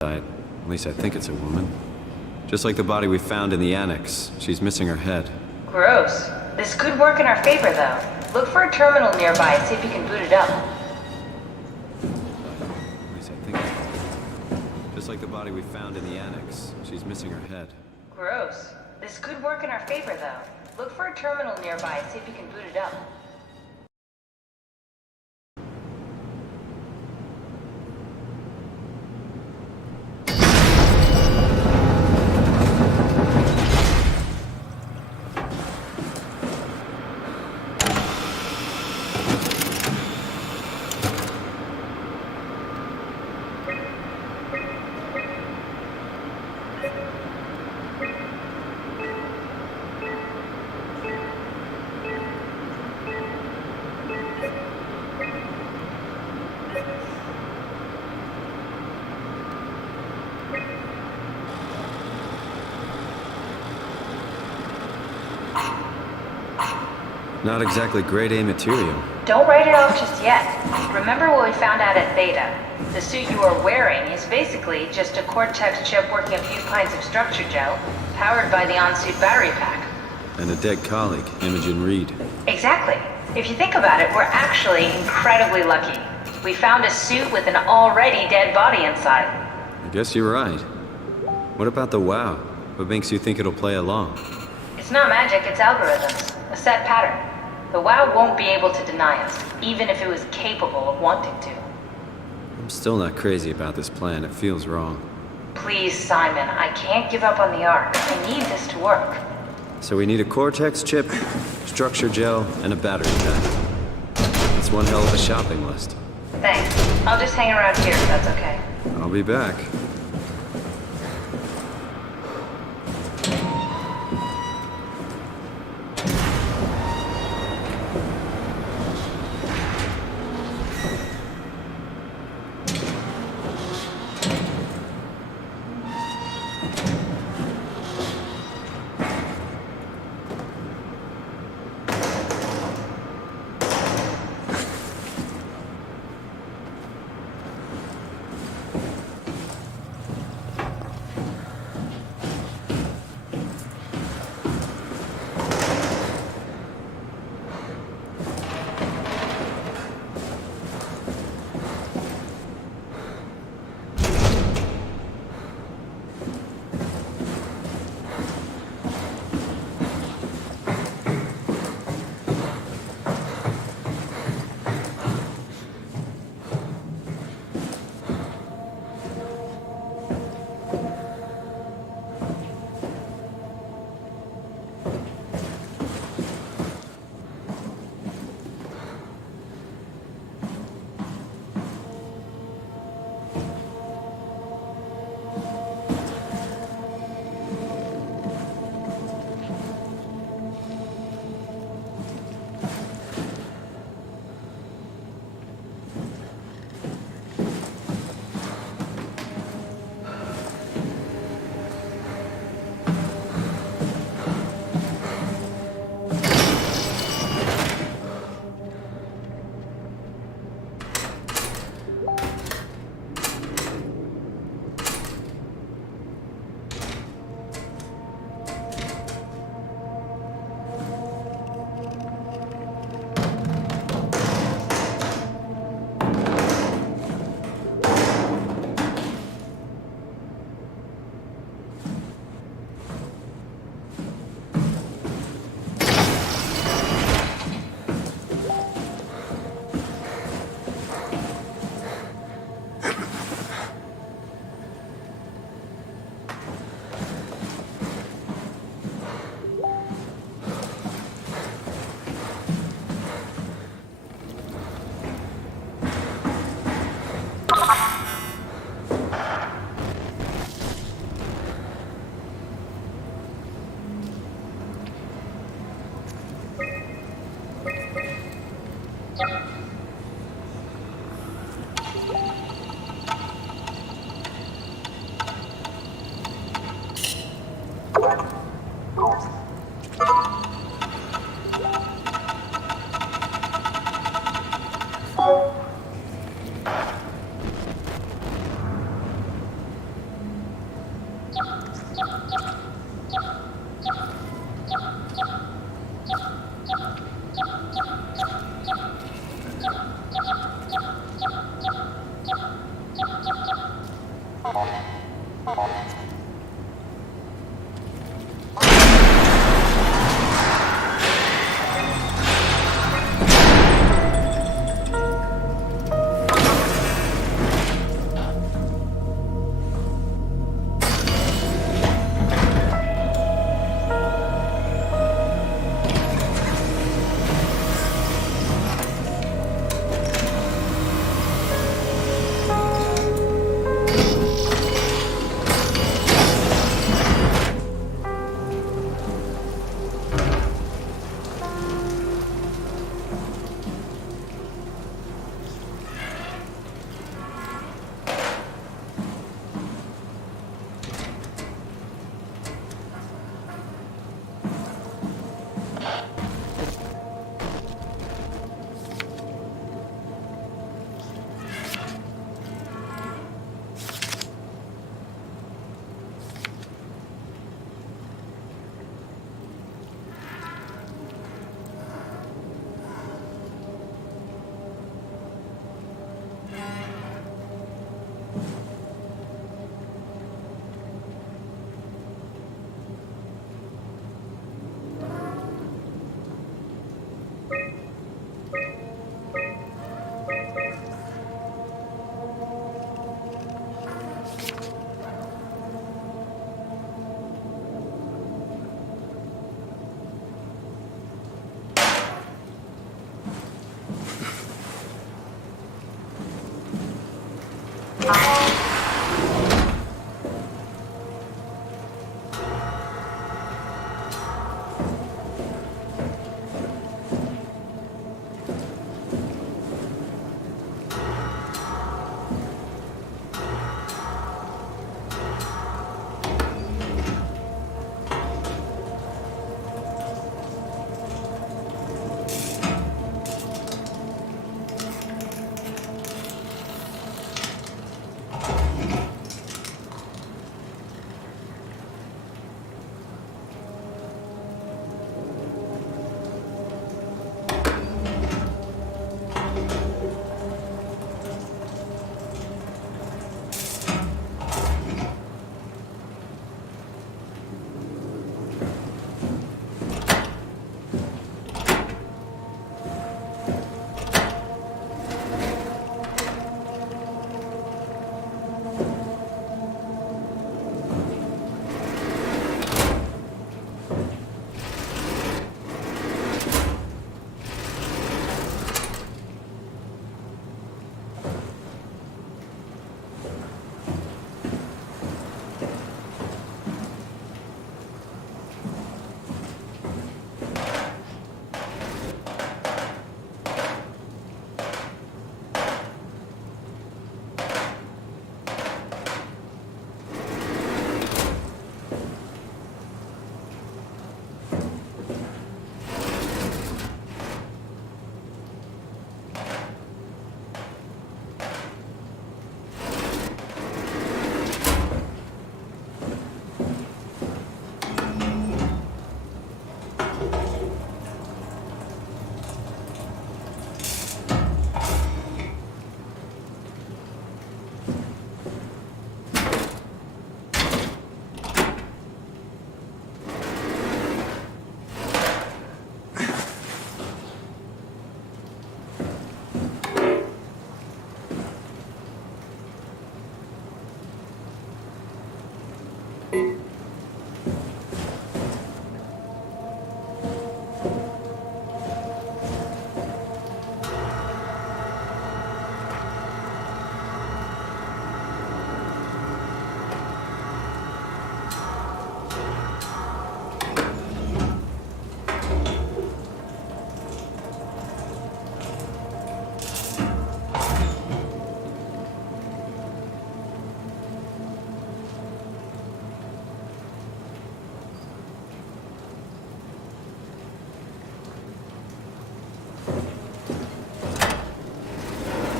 At least I think it's a woman. Just like the body we found in the annex. She's missing her head. Gross. This could work in our favor, though. Look for a terminal nearby, see if you can boot it up. At least I think it's a woman. Just like the body we found in the annex. She's missing her head. Gross. This could work in our favor, though. Look for a terminal nearby, see if you can boot it up. Not exactly grade A material. Don't write it off just yet. Remember what we found out at Theta? The suit you are wearing is basically just a Cortex chip working a few pints of structure gel, powered by the on-suit battery pack. And a dead colleague, Imogen Reed. Exactly. If you think about it, we're actually incredibly lucky. We found a suit with an already dead body inside. I guess you're right. What about the WoW? What makes you think it'll play along? It's not magic, it's algorithms. A set pattern. The WoW won't be able to deny us, even if it was capable of wanting to. I'm still not crazy about this plan. It feels wrong. Please, Simon, I can't give up on the Ark. I need this to work. So we need a Cortex chip, structure gel, and a battery pack. That's one hell of a shopping list. Thanks. I'll just hang around here if that's okay. I'll be back.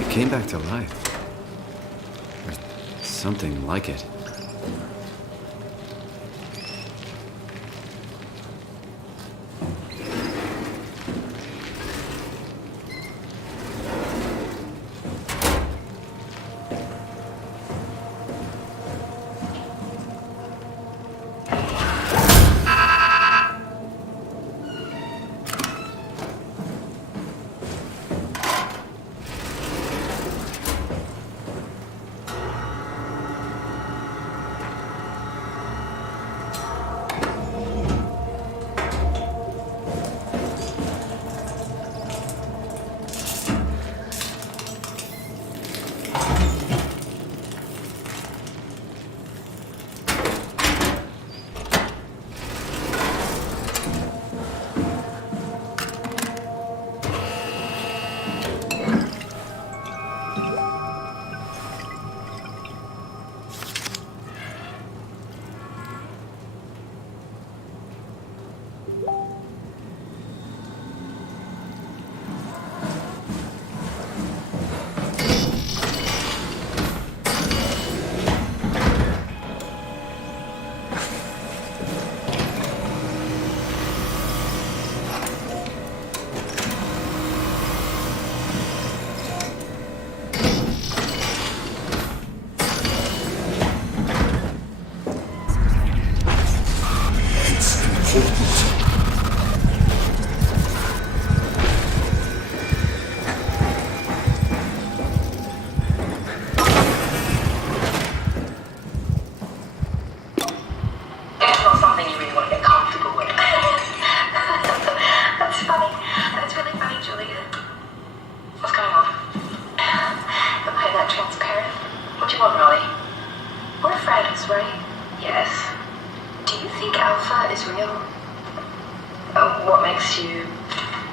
It came back to life. Or something like it.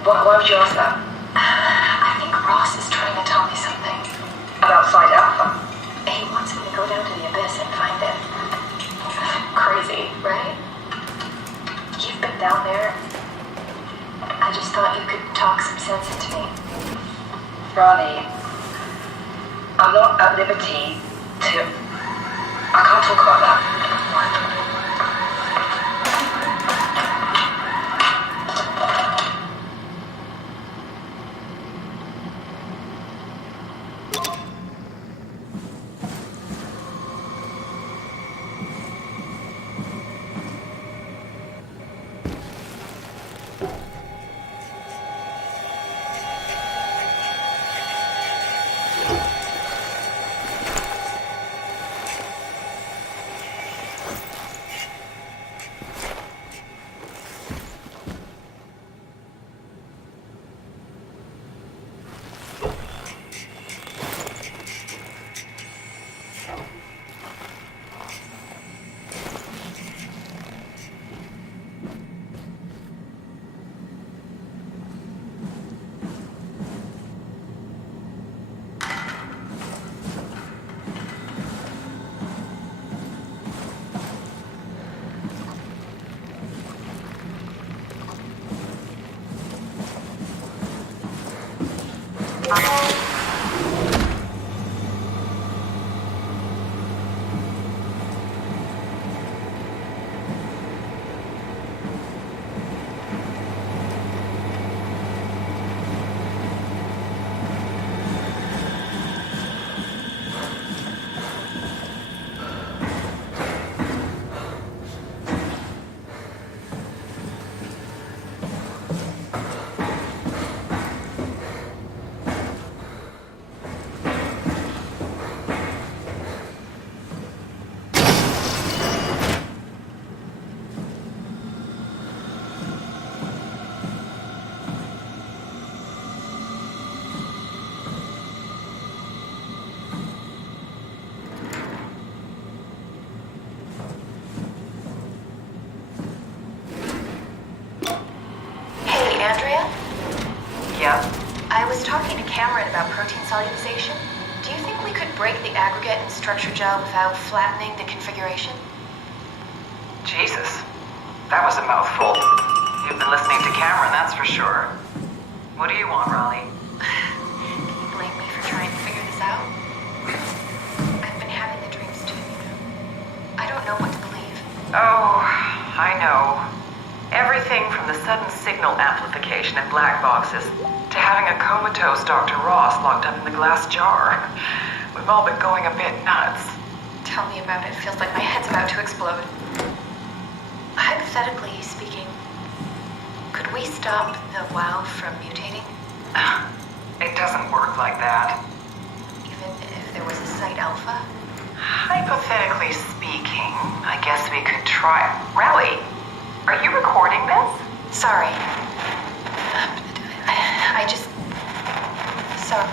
Why would you ask that? I think Ross is trying to tell me something. About Side Alpha? He wants me to go down to the abyss and find it. Crazy, right? You've been down there. I just thought you could talk some sense into me. Ronnie, I'm not at liberty to... I can't talk about that. Hey, Andrea? Yeah. I was talking to Cameron about protein solubilization. Do you think we could break the aggregate and structure gel without flattening the configuration? Jesus. That was a mouthful. You've been listening to Cameron, that's for sure. What do you want, Raleigh? Can you blame me for trying to figure this out? I've been having the dreams too, you know. I don't know what to believe. Oh, I know. Everything from the sudden signal amplification in black boxes to having a comatose Dr. Ross locked up in the glass jar. We've all been going a bit nuts. Tell me about it. Feels like my head's about to explode. Hypothetically speaking, could we stop the WoW from mutating? It doesn't work like that. Even if there was a Site Alpha? Hypothetically speaking, I guess we could try. Raleigh, are you recording this? Sorry. I just... Sorry.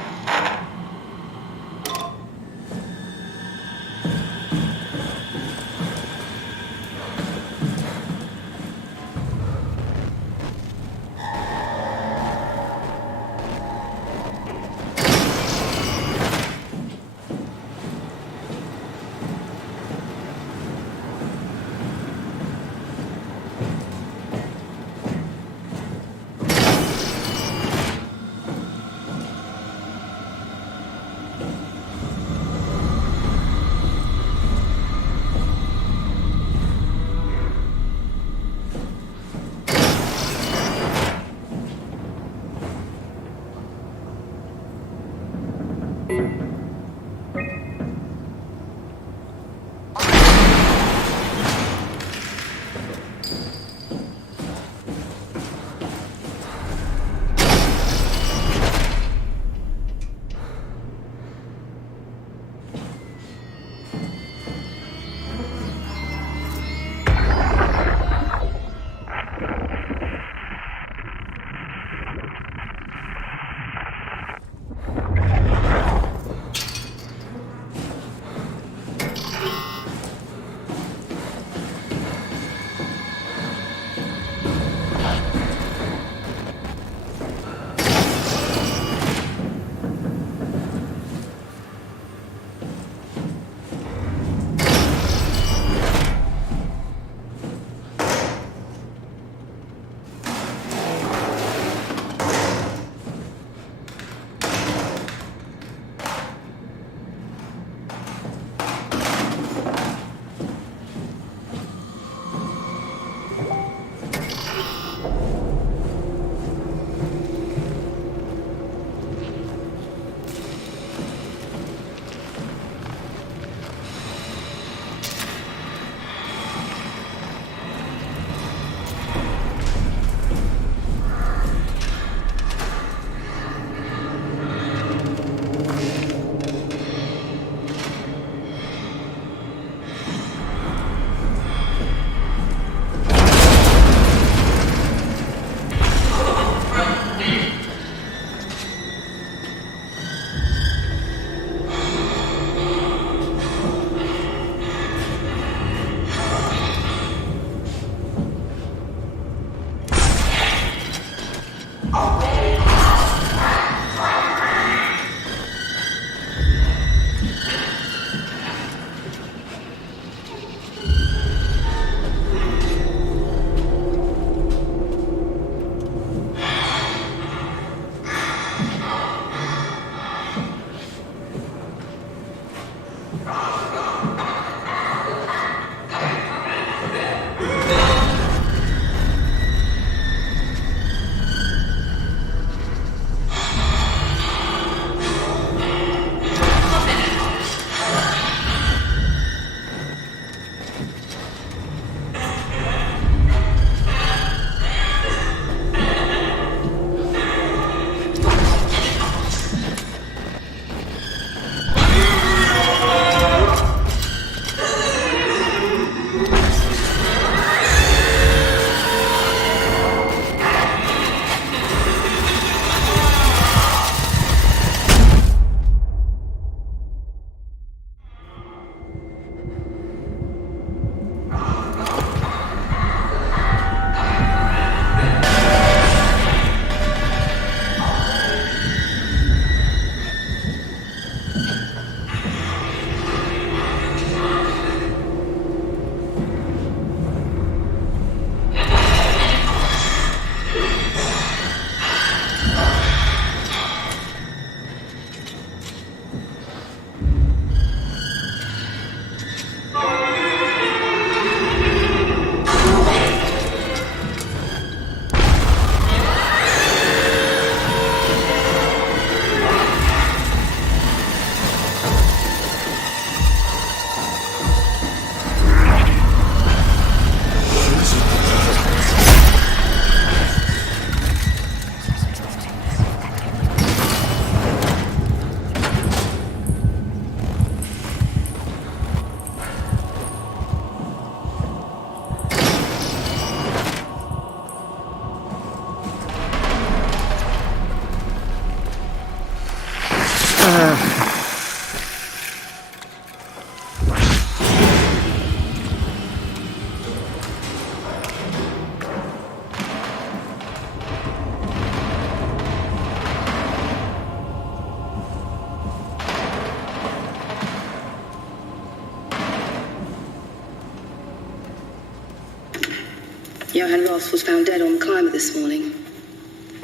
Johan Ross was found dead on the climber this morning.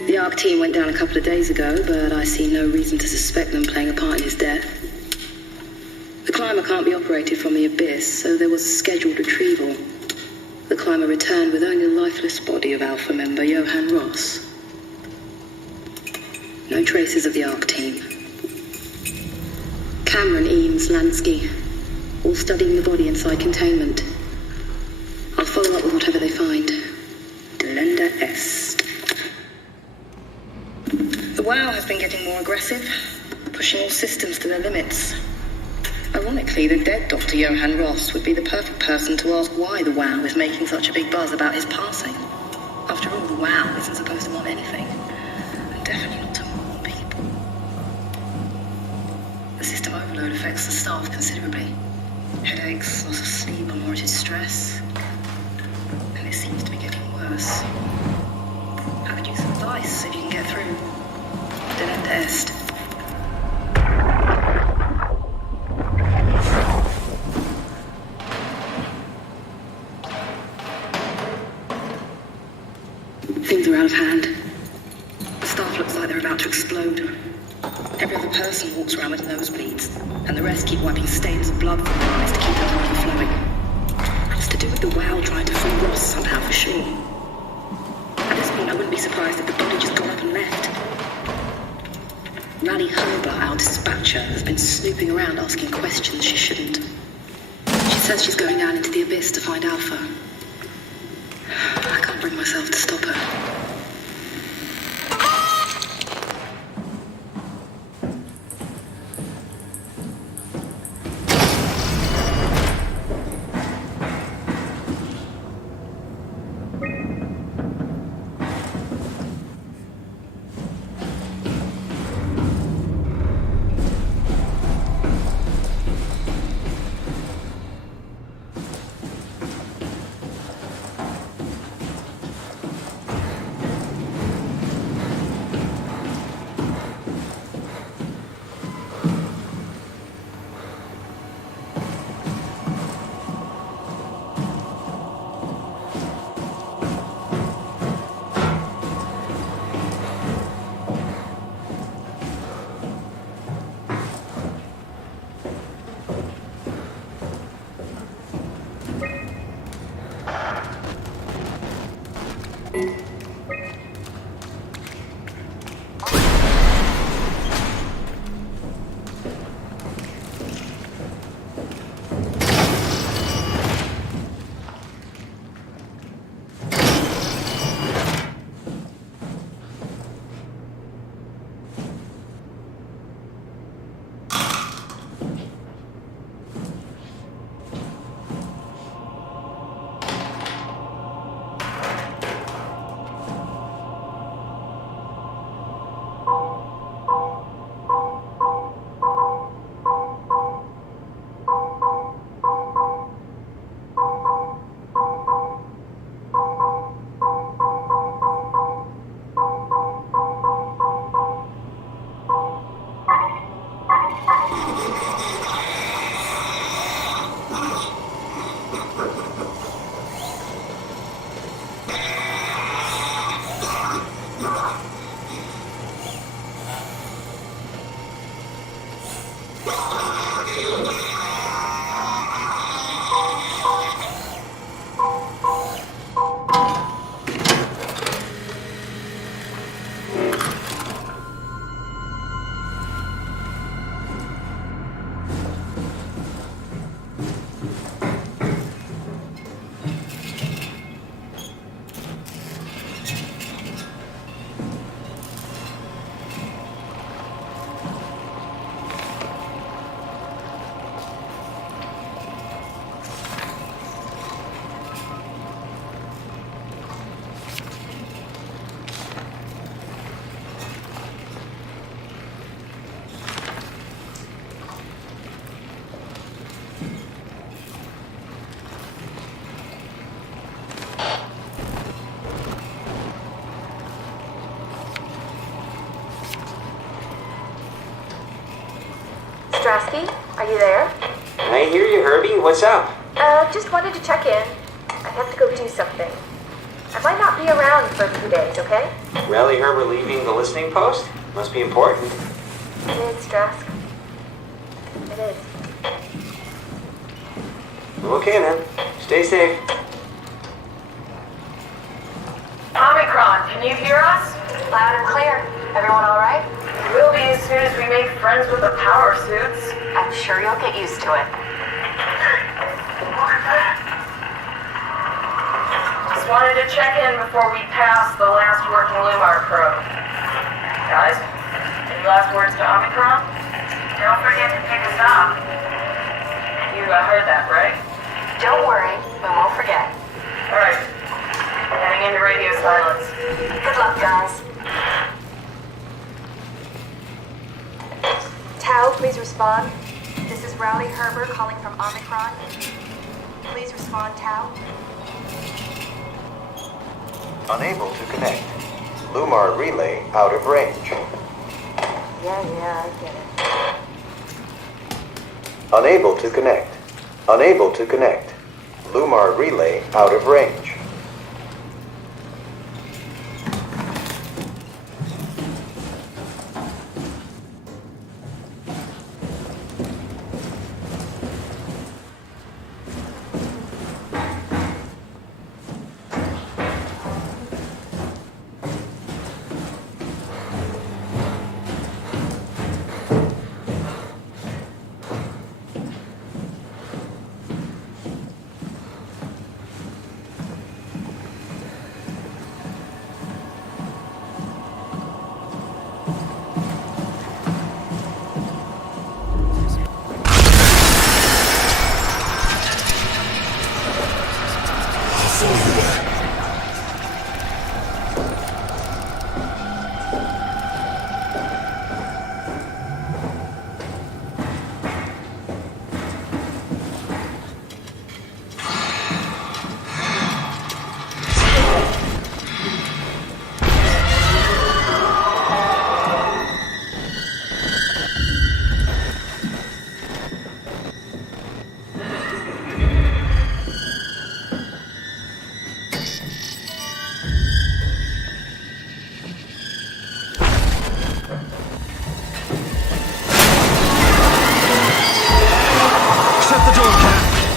The ARC team went down a couple of days ago, but I see no reason to suspect them playing a part in his death. The climber can't be operated from the abyss, so there was a scheduled retrieval. The climber returned with only the lifeless body of Alpha member Johan Ross. No traces of the ARC team. Cameron, Eames, Lansky, all studying the body inside containment. I'll follow up with whatever they find. Delenda Est. The WOW has been getting more aggressive, pushing all systems to their limits. Ironically, the dead Dr. Johan Ross would be the perfect person to ask why the WOW is making such a big buzz about his passing. After all, the WOW isn't supposed to want anything, and definitely not to mourn people. The system overload affects the staff considerably. Headaches, loss of sleep, unwarranted stress. And it seems to be getting worse. I could use some advice if you can get through. Delenda Est. Things are out of hand. The staff looks like they're about to explode. Every other person walks around with nosebleeds, and the rest keep wiping stains of blood from their eyes to keep the blood from flowing. It's to do with the WOW trying to fool Ross somehow, for sure. At this point, I wouldn't be surprised if the body just got up and left. Rally Herber, our dispatcher, has been snooping around asking questions she shouldn't. She says she's going down into the abyss to find Alpha. I can't bring myself to stop her. Strasky, are you there? I hear you, Herbie. What's up? Just wanted to check in. I have to go do something. I might not be around for a few days, okay? Rally Herbert leaving the listening post? Must be important. It is, Strask. It is. Okay then. Stay safe. Omicron, can you hear us? Loud and clear. Everyone all right? We'll be as soon as we make friends with the power suits. I'm sure you'll get used to it. Just wanted to check in before we pass the last working Lumar probe. Guys, any last words to Omicron? Don't forget to pick us up. You heard that, right? Don't worry, we won't forget. Alright. Heading into radio silence. Good luck, guys. Tau, please respond. This is Rowley Herbert calling from Omicron. Please respond, Tau. Unable to connect. Lumar relay out of range. Yeah, I get it. Unable to connect. Unable to connect. Lumar relay out of range.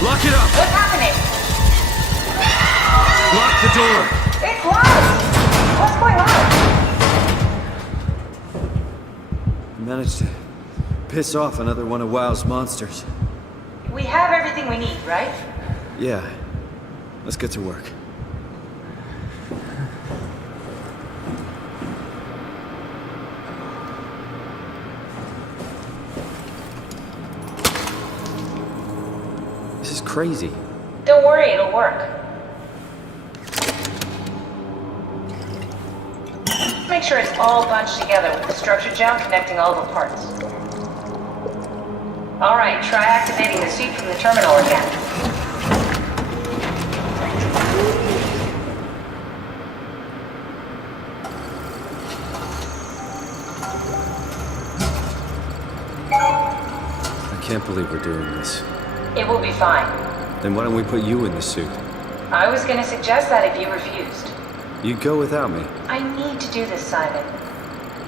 Lock it up! What's happening? Lock the door! It's locked! What's going on? I managed to piss off another one of WoW's monsters. We have everything we need, right? Yeah. Let's get to work. This is crazy. Don't worry, it'll work. Make sure it's all bunched together with the structure gel connecting all the parts. Alright, try activating the suit from the terminal again. I can't believe we're doing this. It will be fine. Then why don't we put you in the suit? I was gonna suggest that if you refused. You'd go without me. I need to do this, Simon.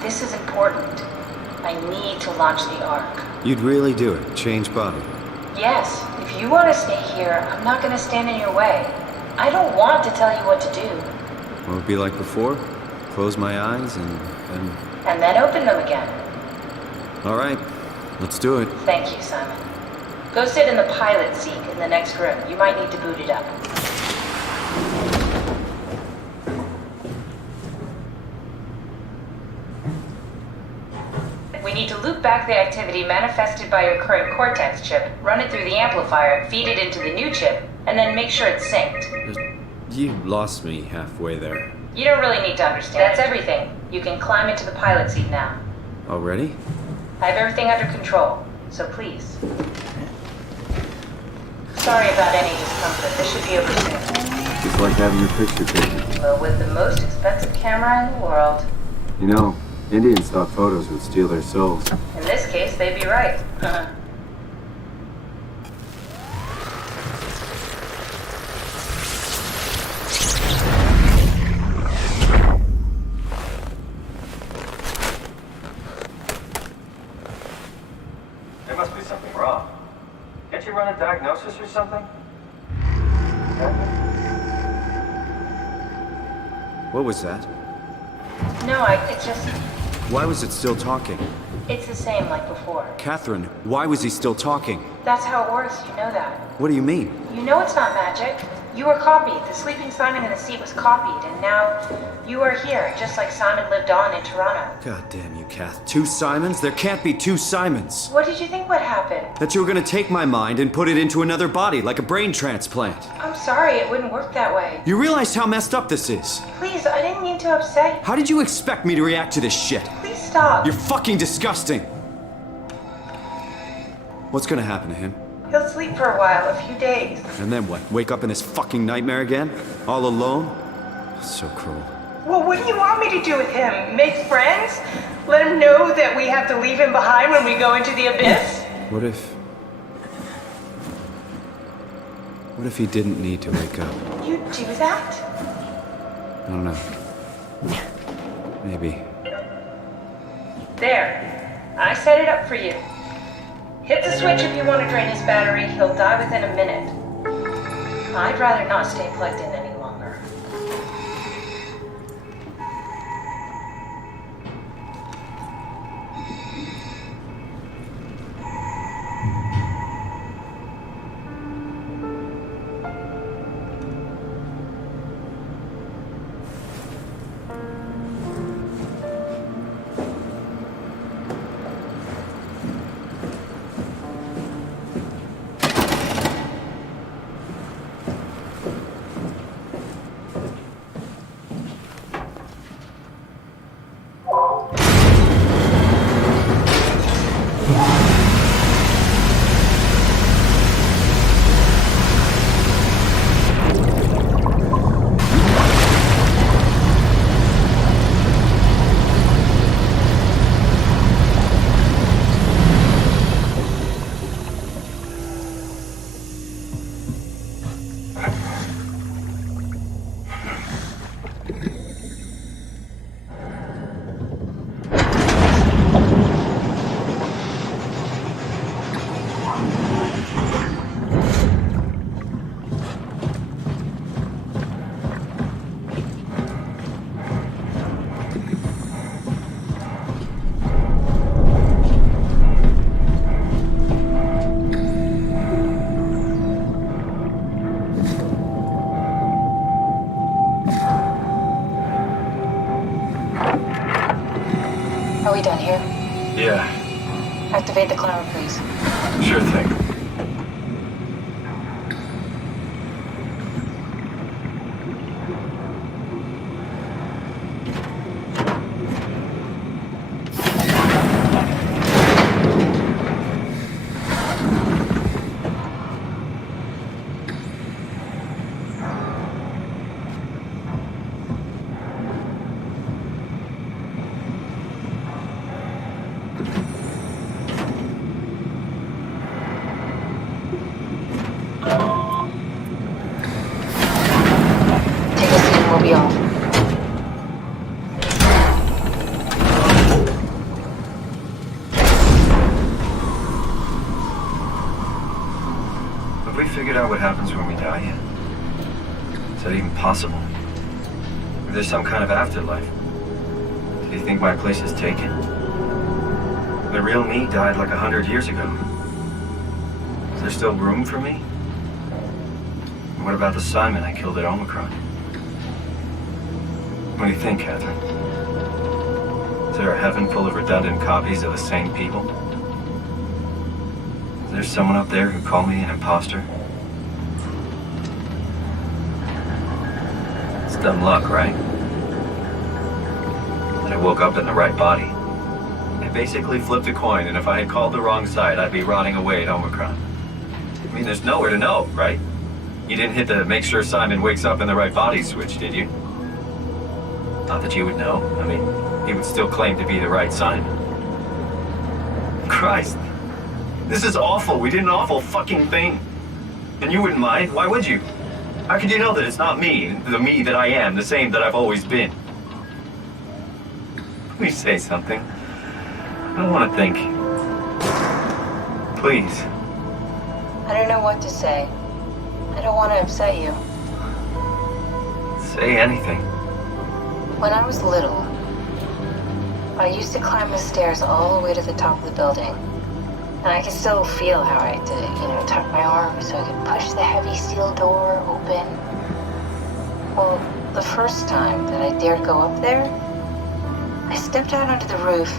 This is important. I need to launch the Ark. You'd really do it. Change body. Yes, if you want to stay here, I'm not gonna stand in your way. I don't want to tell you what to do. Won't it be like before? Close my eyes and And then open them again. All right. Let's do it. Thank you, Simon. Go sit in the pilot seat in the next room. You might need to boot it up. We need to loop back the activity manifested by your current Cortex chip, run it through the amplifier, feed it into the new chip, and then make sure it's synced. You lost me halfway there. You don't really need to understand. That's everything. You can climb into the pilot seat now. Already? I have everything under control, so please. Sorry about any discomfort. This should be over soon. It's like having your picture taken. Well, with the most expensive camera in the world. You know, Indian stock photos would steal their souls. In this case, they'd be right. something? What was that? No, it's just... Why was it still talking? It's the same like before. Catherine, why was he still talking? That's how it works, you know that. What do you mean? You know it's not magic. You were copied. The sleeping Simon in the seat was copied, and now you are here, just like Simon lived on in Toronto. God damn you, Kath. 2 Simons? There can't be 2 Simons. What did you think would happen? That you were gonna take my mind and put it into another body, like a brain transplant. I'm sorry, it wouldn't work that way. You realize how messed up this is? Please, I didn't mean to upset you. How did you expect me to react to this shit? Please stop. You're fucking disgusting! What's gonna happen to him? He'll sleep for a while, a few days. And then what? Wake up in this fucking nightmare again? All alone? So cruel. Well, what do you want me to do with him? Make friends? Let him know that we have to leave him behind when we go into the abyss? What if he didn't need to wake up? You do that? I don't know. Maybe. There. I set it up for you. Hit the switch if you want to drain his battery. He'll die within a minute. I'd rather not stay plugged in any longer. Are we done here? Yeah, Activate the cloud, please. sure thing. Take a seat and we'll be off. Have we figured out what happens when we die yet? Is that even possible? If there's some kind of afterlife, do you think my place is taken? The real me died like 100 years ago. Is there still room for me? And what about the Simon I killed at Omicron? What do you think, Catherine? Is there a heaven full of redundant copies of the same people? Is there someone up there who called me an imposter? It's dumb luck, right? That I woke up in the right body. I basically flipped a coin, and if I had called the wrong side, I'd be rotting away at Omicron. I mean, there's nowhere to know, right? You didn't hit the make sure Simon wakes up in the right body switch, did you? Not that you would know. I mean, he would still claim to be the right Simon. Christ. This is awful. We did an awful fucking thing. And you wouldn't mind. Why would you? How could you know that it's not me, the me that I am, the same that I've always been? Please say something. I don't want to think. Please. I don't know what to say. I don't want to upset you. Say anything. When I was little, I used to climb the stairs all the way to the top of the building. And I can still feel how I had to, tuck my arm so I could push the heavy steel door open. Well, the first time that I dared go up there, I stepped out onto the roof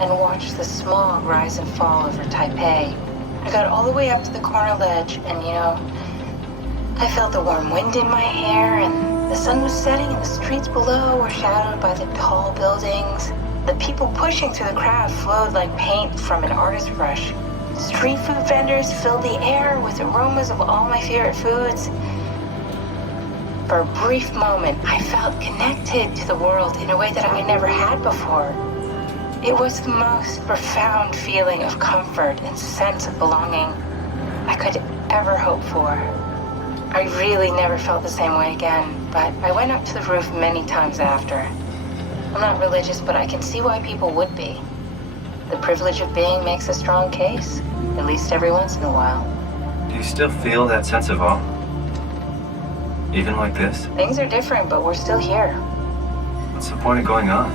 and watched the smog rise and fall over Taipei. I got all the way up to the corner ledge and, I felt the warm wind in my hair and the sun was setting and the streets below were shadowed by the tall buildings. The people pushing through the crowd flowed like paint from an artist's brush. Street food vendors filled the air with aromas of all my favorite foods. For a brief moment, I felt connected to the world in a way that I never had before. It was the most profound feeling of comfort and sense of belonging I could ever hope for. I really never felt the same way again, but I went up to the roof many times after. I'm not religious, but I can see why people would be. The privilege of being makes a strong case, at least every once in a while. Do you still feel that sense of awe? Even like this? Things are different, but we're still here. What's the point of going on?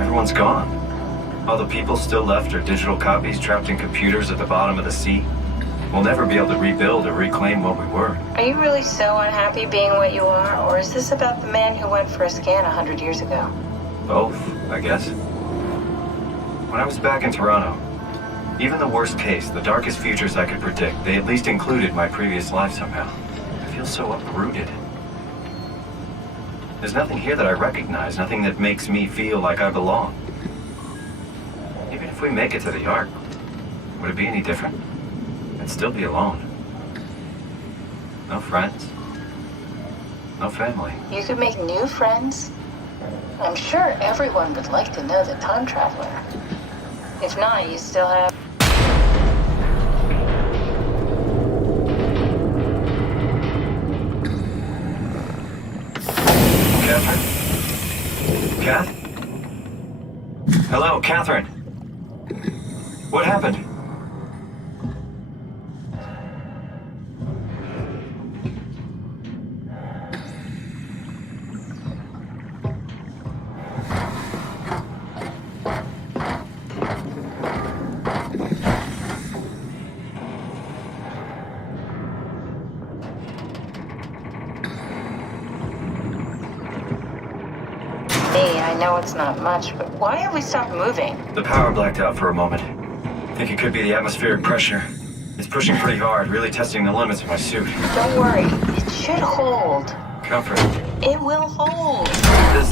Everyone's gone. All the people still left are digital copies trapped in computers at the bottom of the sea. We'll never be able to rebuild or reclaim what we were. Are you really so unhappy being what you are, or is this about the man who went for a scan 100 years ago? Both, I guess. When I was back in Toronto, even the worst case, the darkest futures I could predict, they at least included my previous life somehow. I feel so uprooted. There's nothing here that I recognize, nothing that makes me feel like I belong. Even if we make it to the Ark, would it be any different? I'd still be alone. No friends. No family. You could make new friends. I'm sure everyone would like to know the time traveler. If not, you still have... Catherine? Kath? Hello, Catherine. What happened? I know it's not much, but why have we stopped moving? The power blacked out for a moment. Think it could be the atmospheric pressure. It's pushing pretty hard, really testing the limits of my suit. Don't worry, it should hold. Comfort. It will hold. Does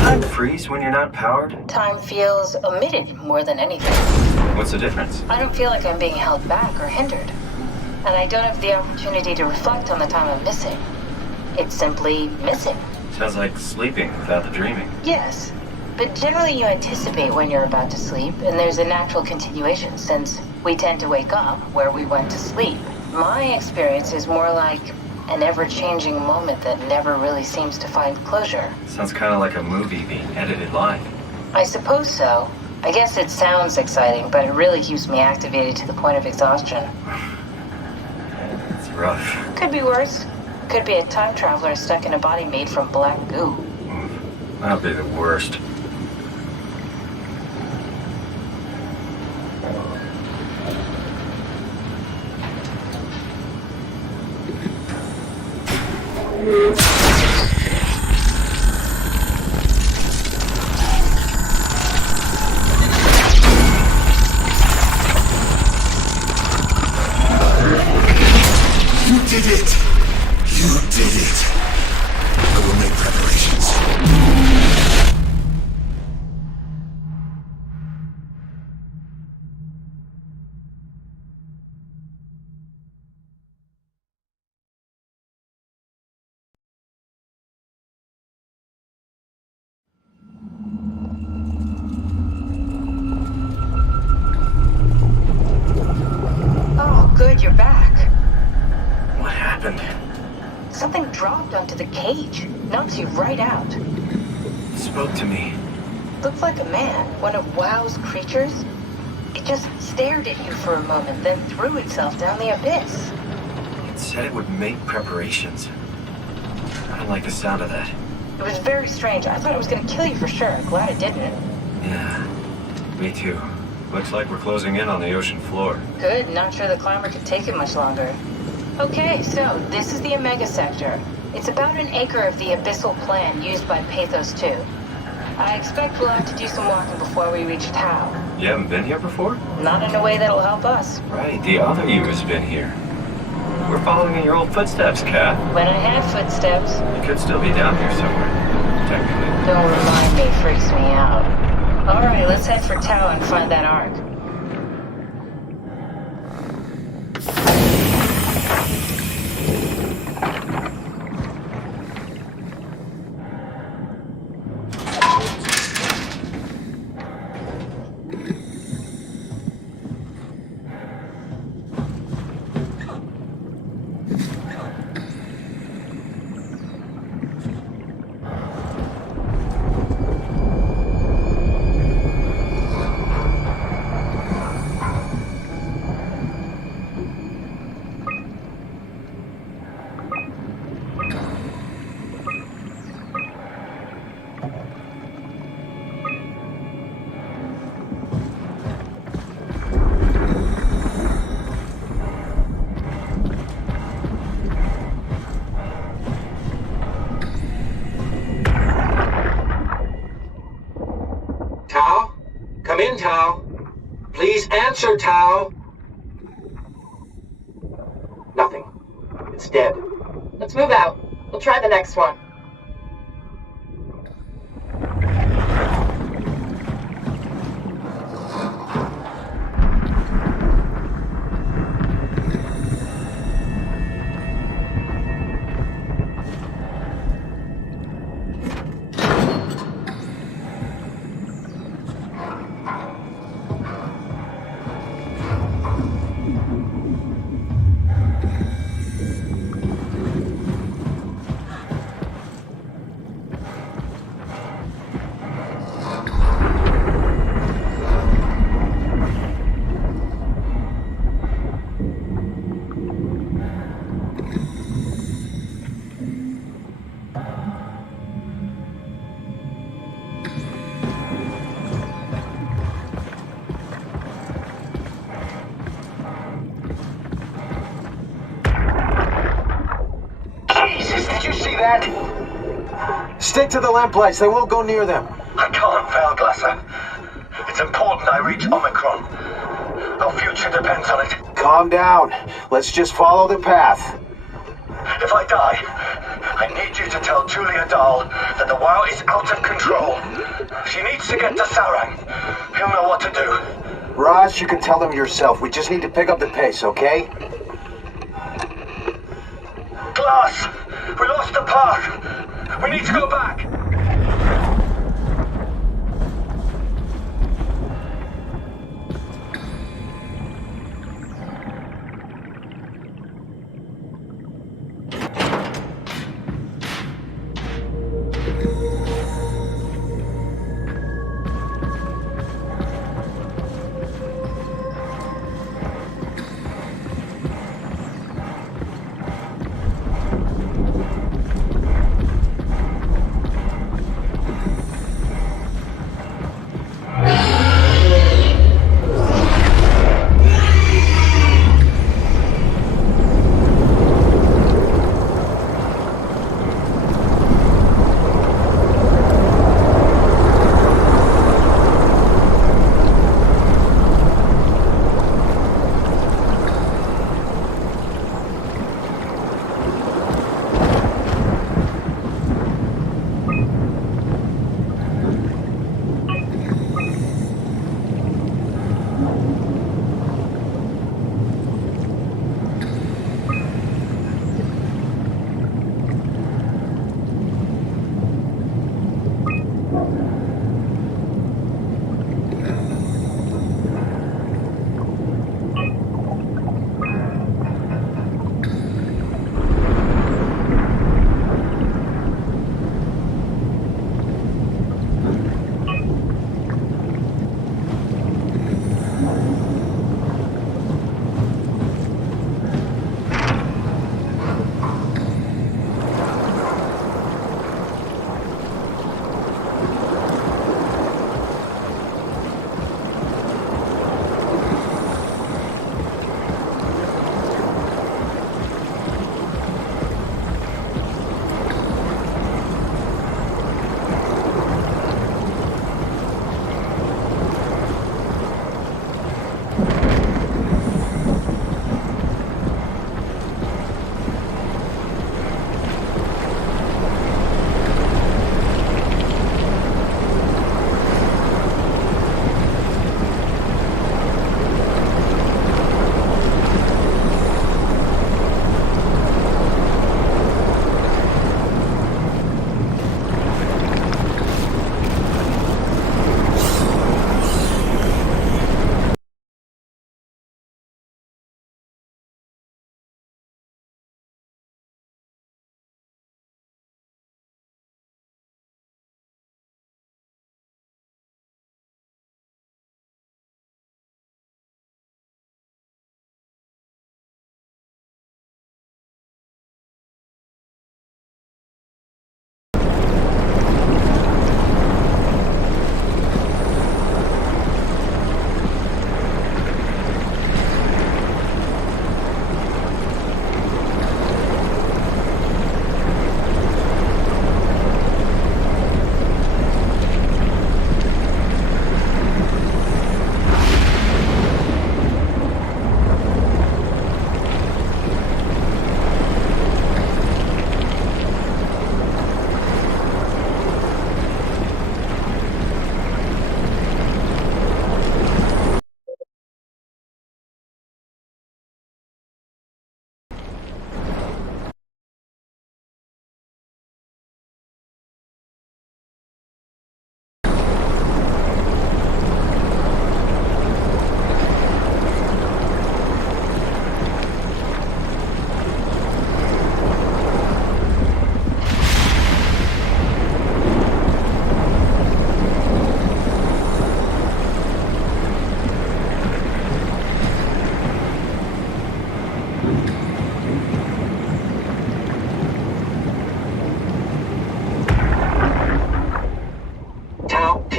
time freeze when you're not powered? Time feels omitted more than anything. What's the difference? I don't feel like I'm being held back or hindered. And I don't have the opportunity to reflect on the time I'm missing. It's simply missing. Sounds like sleeping without the dreaming. Yes, but generally you anticipate when you're about to sleep, and there's a natural continuation since we tend to wake up where we went to sleep. My experience is more like an ever-changing moment that never really seems to find closure. Sounds kind of like a movie being edited live. I suppose so. I guess it sounds exciting, but it really keeps me activated to the point of exhaustion. It's rough. Could be worse. Could be a time traveler stuck in a body made from black goo. That'd be the worst. You did it! You did it! I will make preparations. Oh, good, you're back. What happened? Something dropped onto the cage. Knocks you right out. It spoke to me. Looked like a man, one of WoW's creatures. It just stared at you for a moment, then threw itself down the abyss. It said it would make preparations. I don't like the sound of that. It was very strange. I thought it was gonna kill you for sure. Glad it didn't. Yeah, me too. Looks like we're closing in on the ocean floor. Good, not sure the climber could take it much longer. Okay, so this is the Omega Sector. It's about an acre of the abyssal plan used by Pathos 2. I expect we'll have to do some walking before we reach Tau. You haven't been here before? Not in a way that'll help us. Right, the other you has been here. We're following in your old footsteps, Kat. When I have footsteps, You could still be down here somewhere, technically. don't remind me, freaks me out. Alright, let's head for Tau and find that Ark. Tau? Come in, Tau. Please answer, Tau. Nothing. It's dead. Let's move out. We'll try the next one. Stick to the lamplights. They won't go near them. I can't, Veilglasser. It's important I reach Omicron. Our future depends on it. Calm down. Let's just follow the path. If I die, I need you to tell Julia Dahl that the WoW is out of control. She needs to get to Sarang. He'll know what to do. Ross, you can tell them yourself. We just need to pick up the pace, okay? Glass! We lost the path! We need to go back!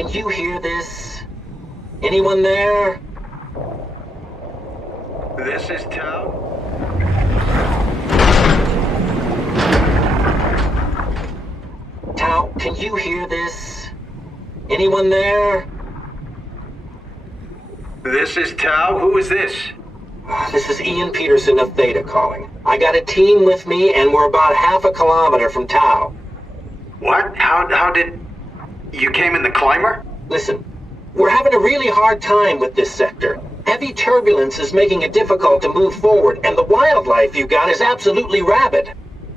can you hear this? Anyone there? This is Tau. Tau, can you hear this? Anyone there? This is Tau. Who is this? This is Ian Peterson of Theta calling. I got a team with me and we're about half a kilometer from Tau. What? How did... You came in the climber? Listen, we're having a really hard time with this sector. Heavy turbulence is making it difficult to move forward, and the wildlife you got is absolutely rabid.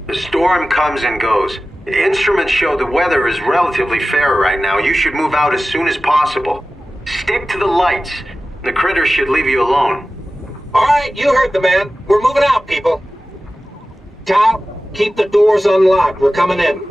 The storm comes and goes. Instruments show the weather is relatively fair right now. You should move out as soon as possible. Stick to the lights. The critters should leave you alone. All right, you heard the man. We're moving out, people. Tau, keep the doors unlocked. We're coming in.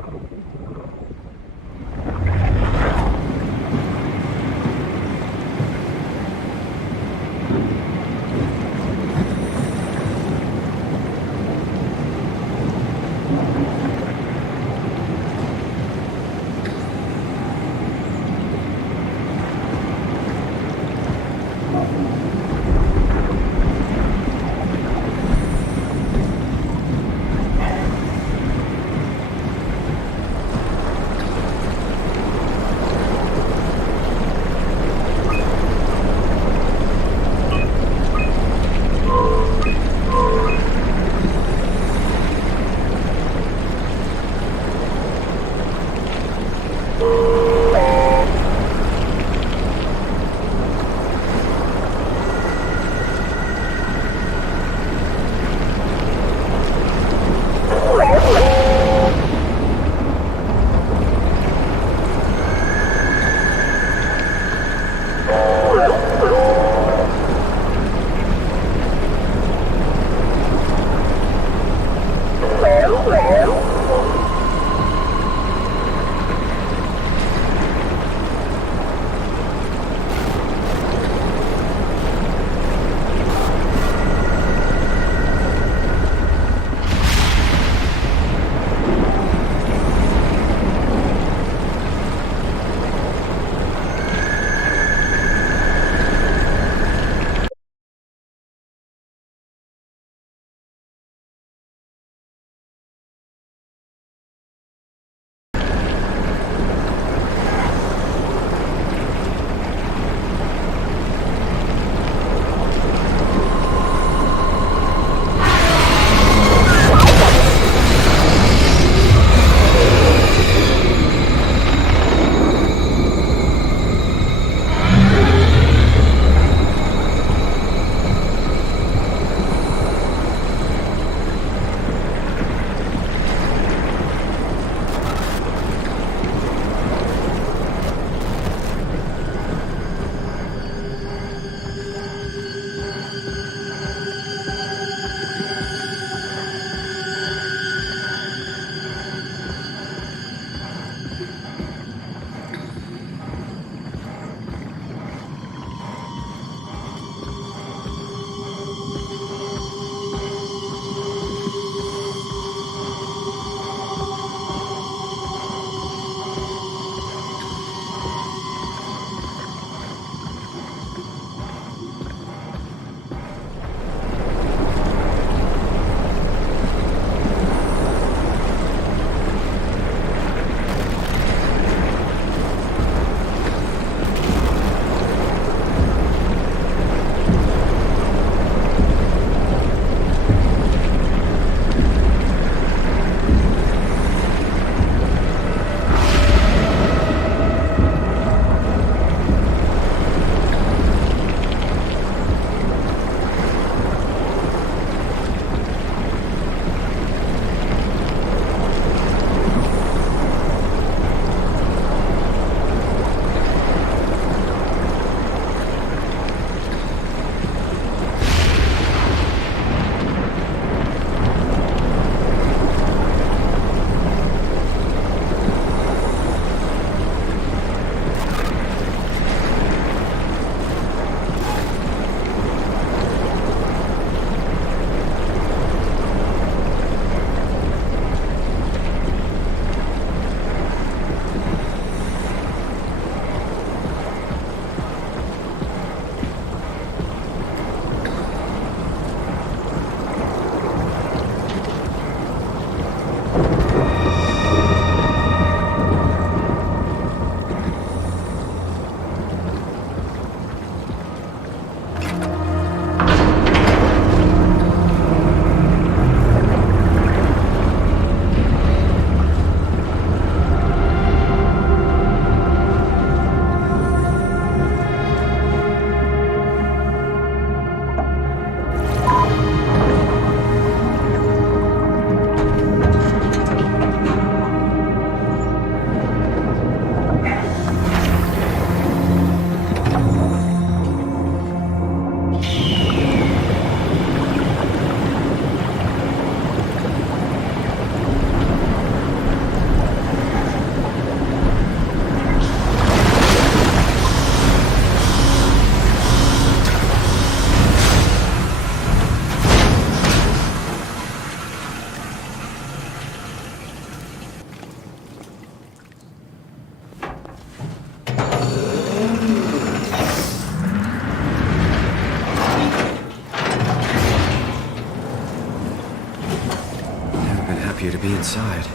be inside.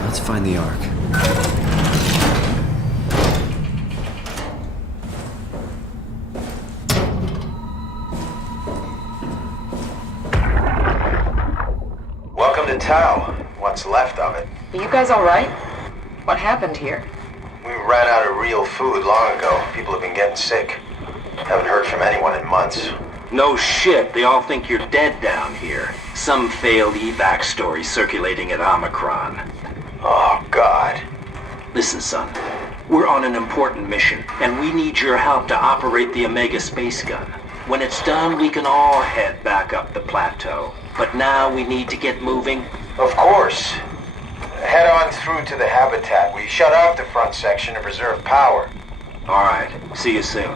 Let's find the Ark. Welcome to Tau. What's left of it. Are you guys alright? What happened here? We ran out of real food long ago. People have been getting sick. Haven't heard from anyone in months. No shit, they all think you're dead down here. Some failed evac story circulating at Omicron. Oh, God. Listen, son. We're on an important mission, and we need your help to operate the Omega space gun. When it's done, we can all head back up the plateau. But now we need to get moving. Of course. Head on through to the habitat. We shut off the front section to preserve power. All right. See you soon.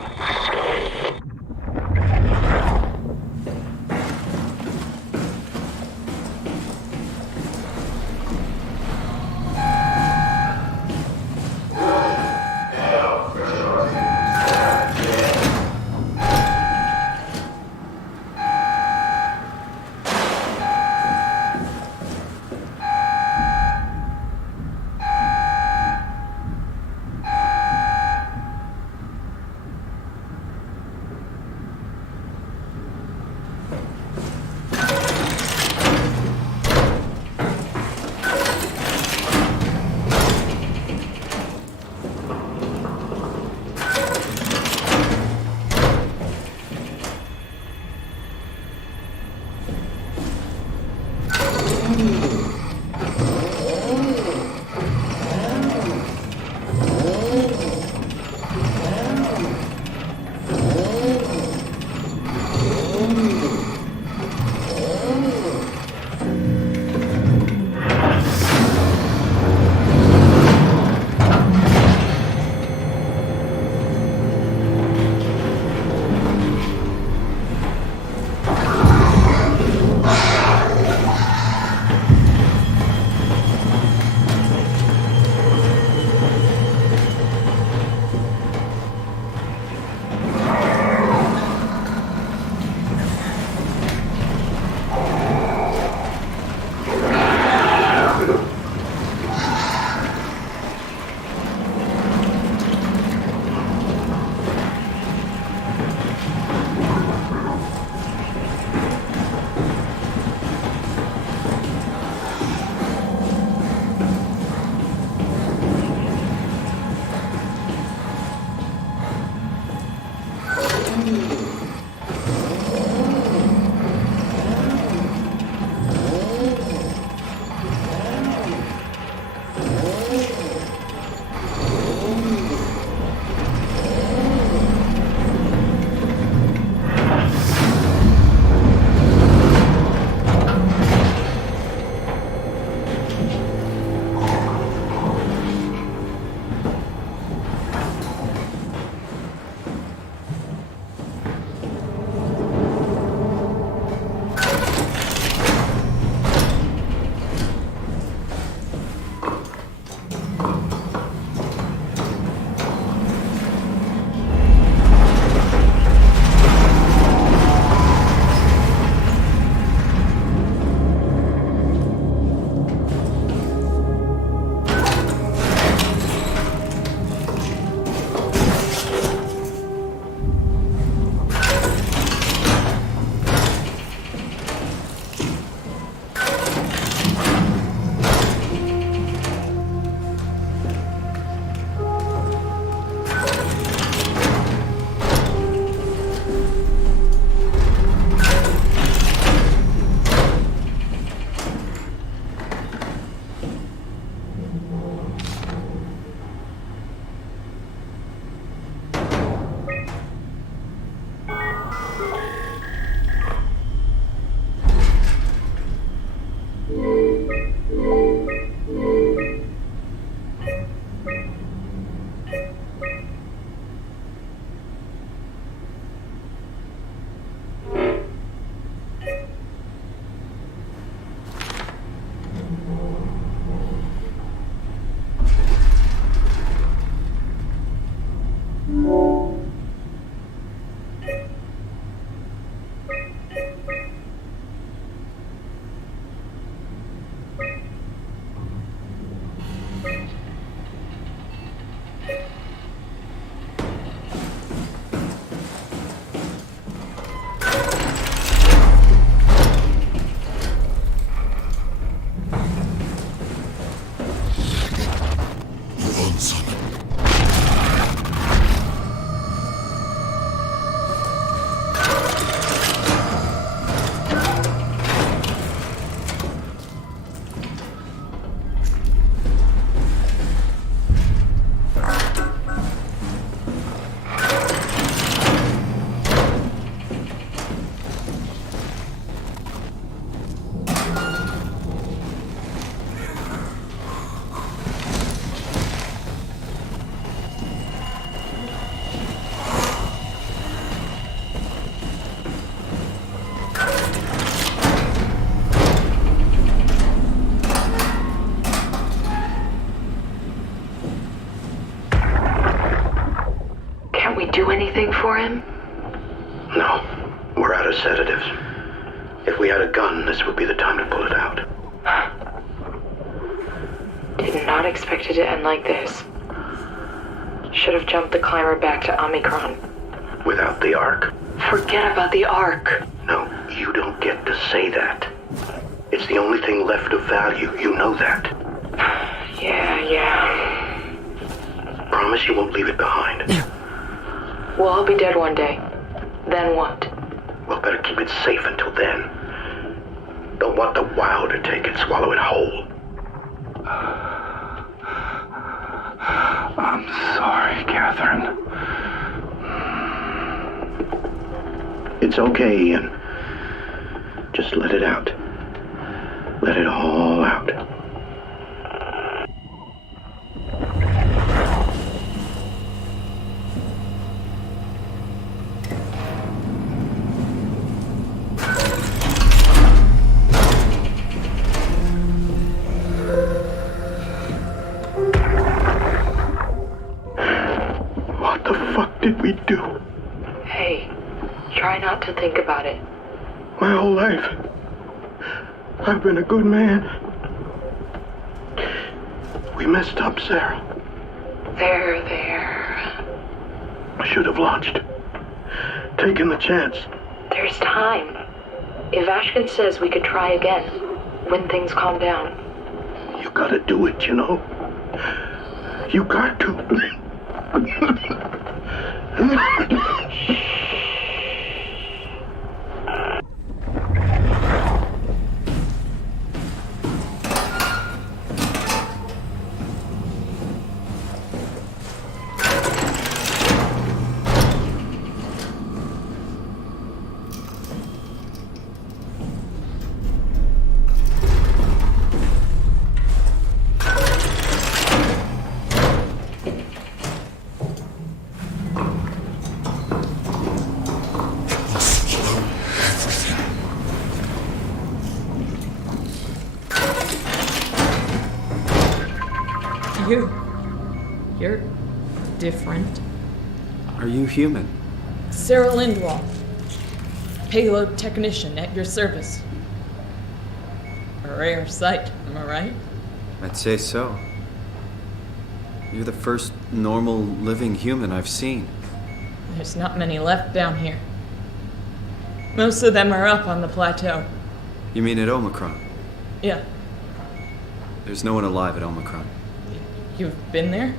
do anything for him? No. We're out of sedatives. If we had a gun, this would be the time to pull it out. Did not expect it to end like this. Should have jumped the climber back to Omicron. Without the Ark. Forget about the Ark. No, you don't get to say that. It's the only thing left of value, you know that. Yeah. Promise you won't leave it behind. We'll all be dead one day. Then what? Well, better keep it safe until then. Don't want the WOW to take it, swallow it whole. I'm sorry, Catherine. It's okay, Ian. Just let it out. Let it all out. What the fuck did we do? Hey, try not to think about it. My whole life, I've been a good man. We messed up, Sarah. There. I should have launched. Taken the chance. There's time. If Ashkin says we could try again, when things calm down. You gotta do it, you know. You got to. You're different. Are you human? Sarah Lindwall, payload technician at your service. A rare sight, am I right? I'd say so. You're the first normal living human I've seen. There's not many left down here. Most of them are up on the plateau. You mean at Omicron? Yeah. There's no one alive at Omicron. You've been there?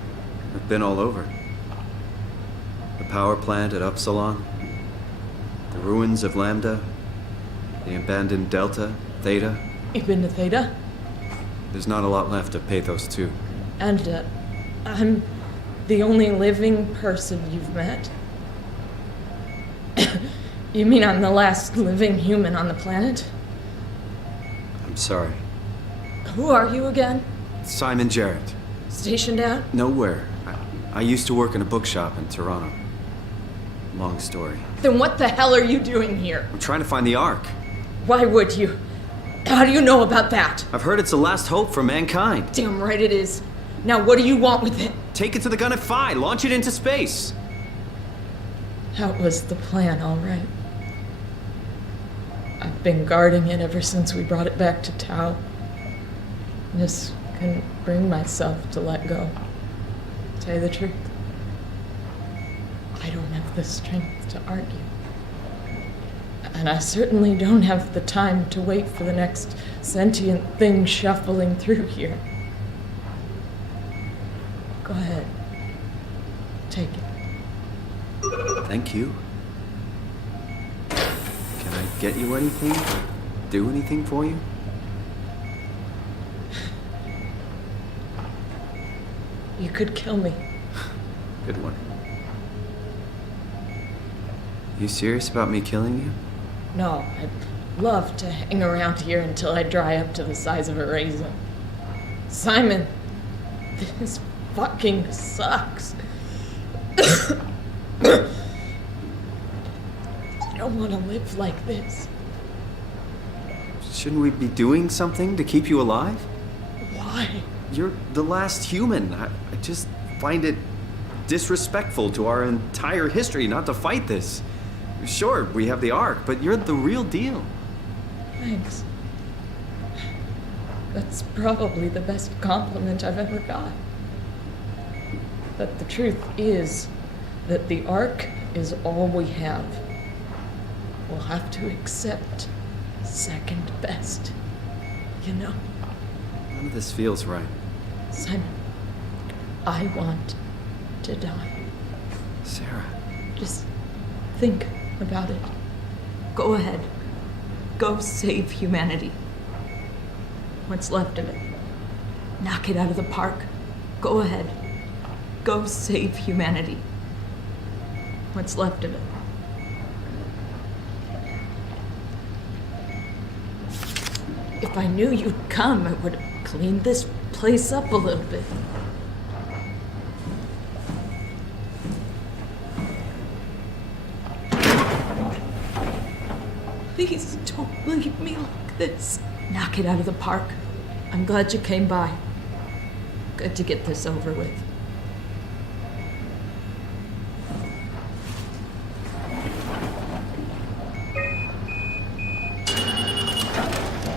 I've been all over. The power plant at Upsilon, the ruins of Lambda, the abandoned Delta, Theta. You've been to Theta? There's not a lot left of Pathos 2. And, I'm the only living person you've met? You mean I'm the last living human on the planet? I'm sorry. Who are you again? Simon Jarrett. Stationed out? Nowhere. I used to work in a bookshop in Toronto. Long story. Then what the hell are you doing here? I'm trying to find the Ark. Why would you? How do you know about that? I've heard it's the last hope for mankind. Damn right it is. Now what do you want with it? Take it to the Gun Phi. Launch it into space. That was the plan, all right. I've been guarding it ever since we brought it back to Tau. Just couldn't bring myself to let go. To tell you the truth, I don't have the strength to argue. And I certainly don't have the time to wait for the next sentient thing shuffling through here. Go ahead. Take it. Thank you. Can I get you anything? Do anything for you? You could kill me. Good one. You serious about me killing you? No, I'd love to hang around here until I dry up to the size of a raisin. Simon, this fucking sucks. I don't want to live like this. Shouldn't we be doing something to keep you alive? Why? You're the last human. I just find it disrespectful to our entire history not to fight this. Sure, we have the Ark, but you're the real deal. Thanks. That's probably the best compliment I've ever got. But the truth is that the Ark is all we have. We'll have to accept second best. You know? None of this feels right. Simon, I want to die. Sarah. Just think about it. Go ahead. Go save humanity. What's left of it. Knock it out of the park. Go ahead. Go save humanity. What's left of it. If I knew you'd come, I would have cleaned this place up a little bit. Please don't leave me like this. Knock it out of the park. I'm glad you came by. Good to get this over with.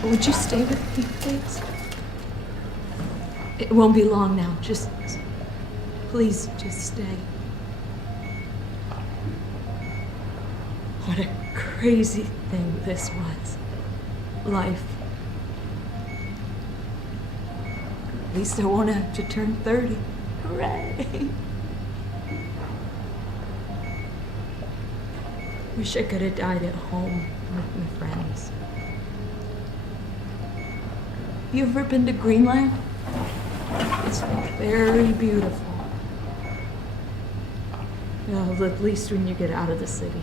Would you stay with me, please? It won't be long now. Please, just stay. What a crazy thing this was. Life. At least I won't have to turn 30. Hooray! Wish I could have died at home with my friends. You ever been to Greenland? It's very beautiful. Well, at least when you get out of the city.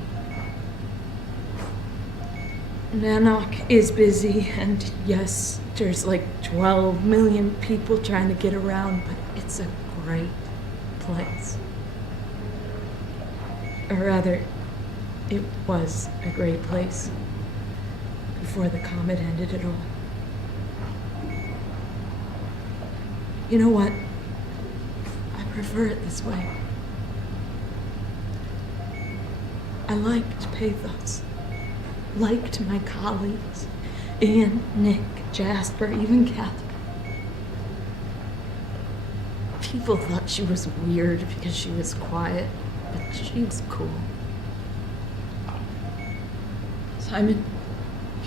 Nanook is busy, and yes, there's like 12 million people trying to get around, but it's a great place. Or rather, it was a great place before the comet ended it all. You know what? I prefer it this way. I liked pathos. Liked my colleagues. Ian, Nick, Jasper, even Catherine. People thought she was weird because she was quiet, but she was cool. Simon,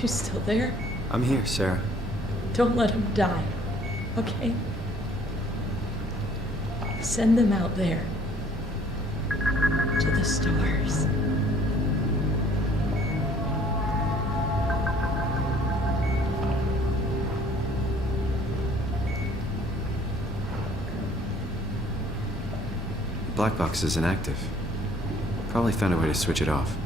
you still there? I'm here, Sarah. Don't let him die, okay? Send them out there. To the stars. The black box is inactive. Probably found a way to switch it off.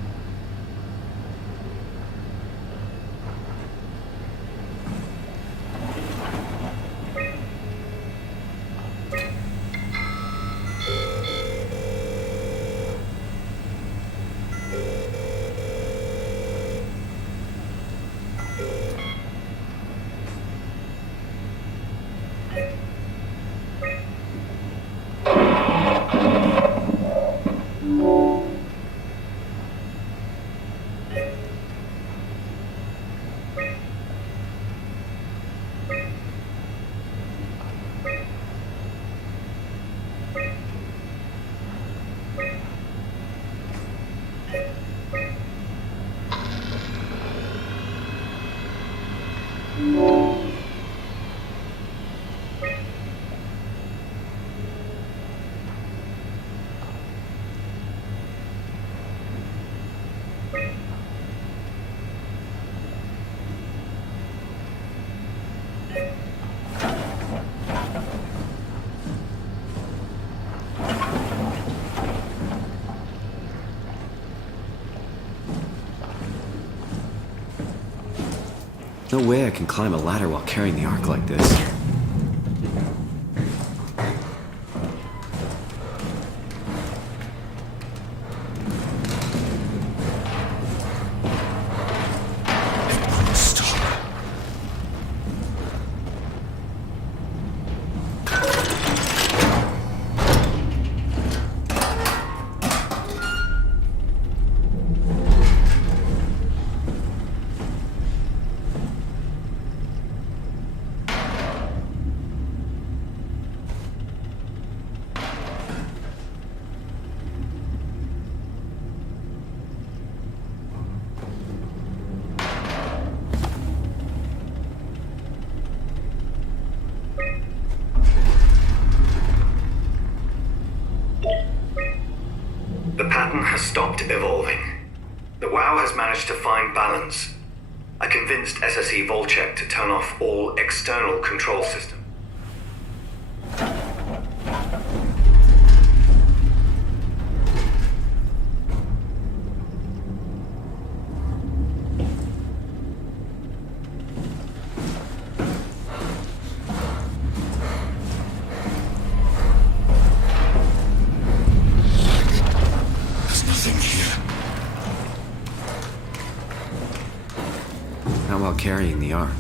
No way I can climb a ladder while carrying the Ark like this. pattern has stopped evolving. The WoW has managed to find balance. I convinced SSE Volchek to turn off all external control systems. There's nothing here. Not while carrying the Ark.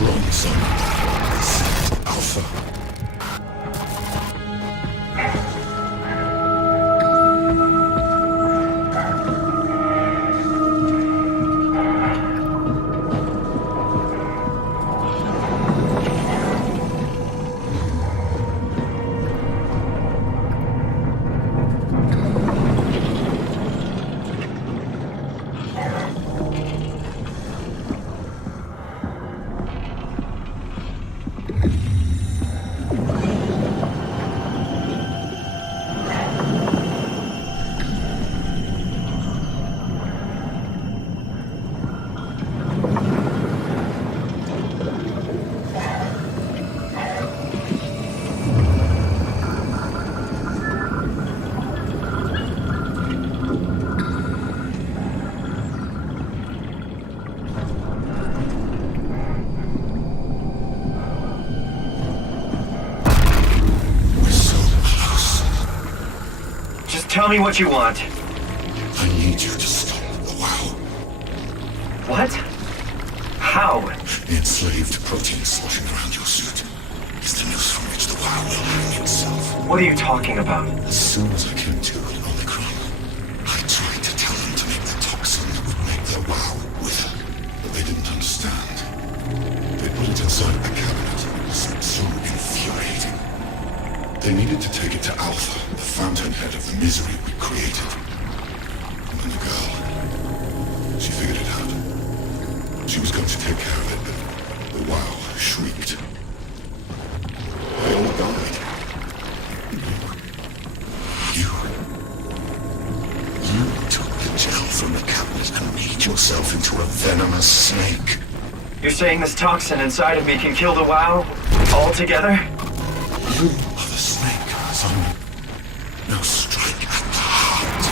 Wrong, son. Alpha. Tell me what you want. I need you to stop the WoW. What? How? The enslaved protein sloshing around your suit is the noose from which the WoW will hang itself. What are you talking about? As soon as I came to in Omicron, I tried to tell them to make the toxin that would make the WoW wither, but they didn't understand. They put it inside the cabinet. So infuriating. They needed to take it to Alpha, the fountainhead of the misery we created. And then the girl, she figured it out. She was going to take care of it, but the WoW shrieked. They all died. You took the gel from the cabinet and made yourself into a venomous snake. You're saying this toxin inside of me can kill the WoW altogether? You are the snake, Simon. Now strike at the heart.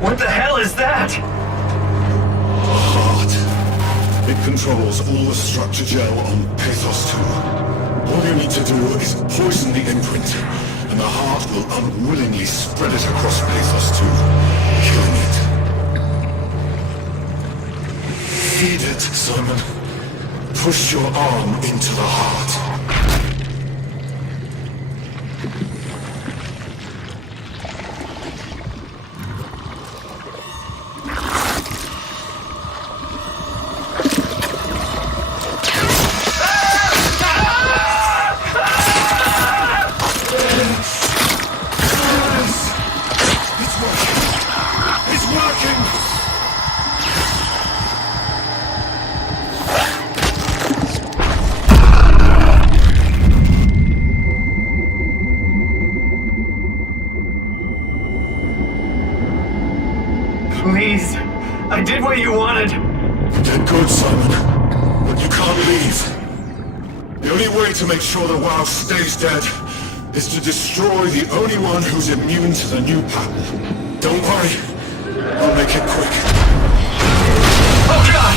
What the hell is that? The heart. It controls all the structure gel on Pathos 2. All you need to do is poison the imprint, and the heart will unwillingly spread it across Pathos 2, killing it. Feed it, Simon. Push your arm into the heart. Please, I did what you wanted. You did good, Simon. But you can't leave. The only way to make sure the WoW stays dead is to destroy the only one who's immune to the new pattern. Don't worry. I'll make it quick. Oh, God!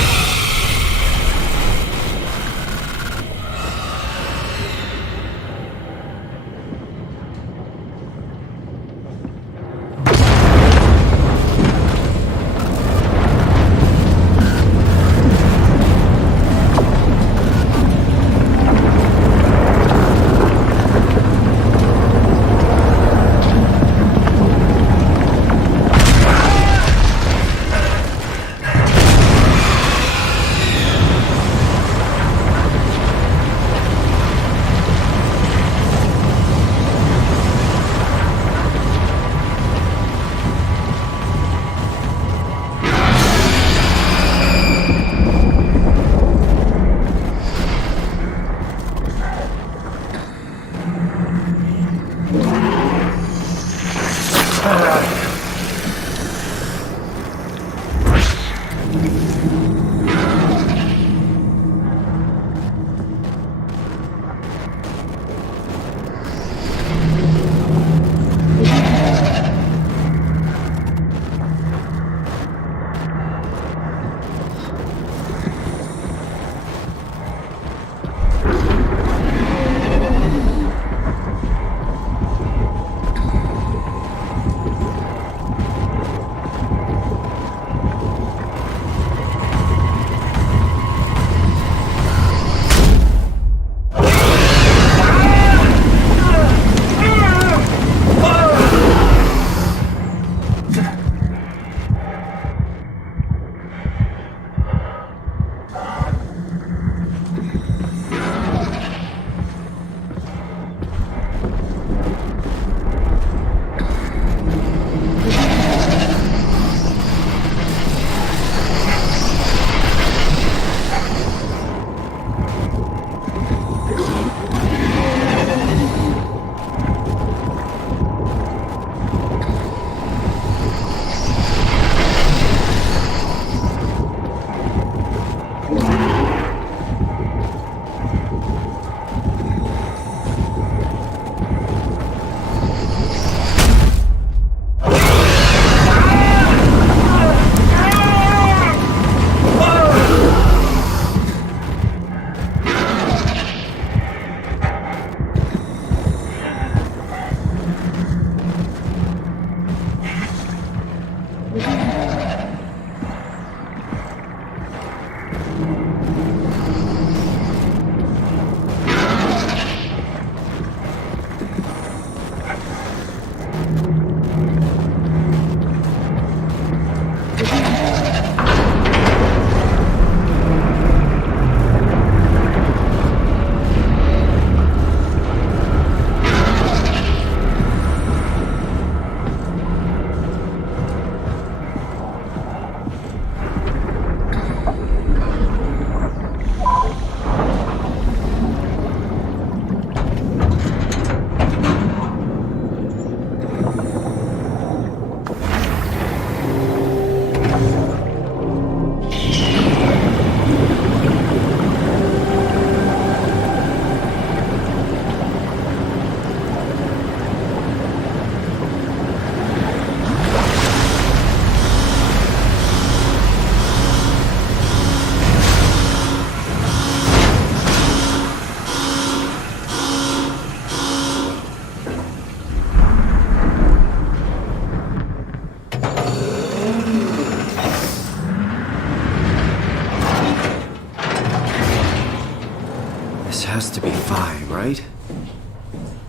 right?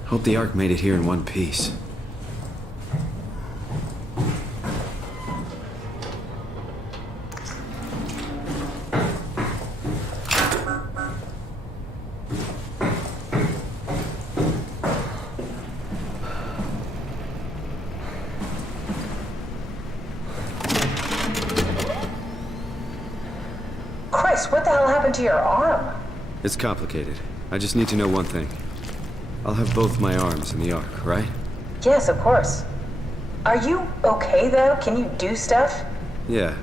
Hope the Ark made it here in one piece. Chris, what the hell happened to your arm? It's complicated. I just need to know one thing. I'll have both my arms in the Ark, right? Yes, of course. Are you okay, though? Can you do stuff? Yeah.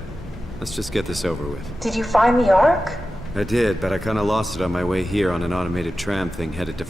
Let's just get this over with. Did you find the Ark? I did, but I kinda lost it on my way here on an automated tram thing headed to...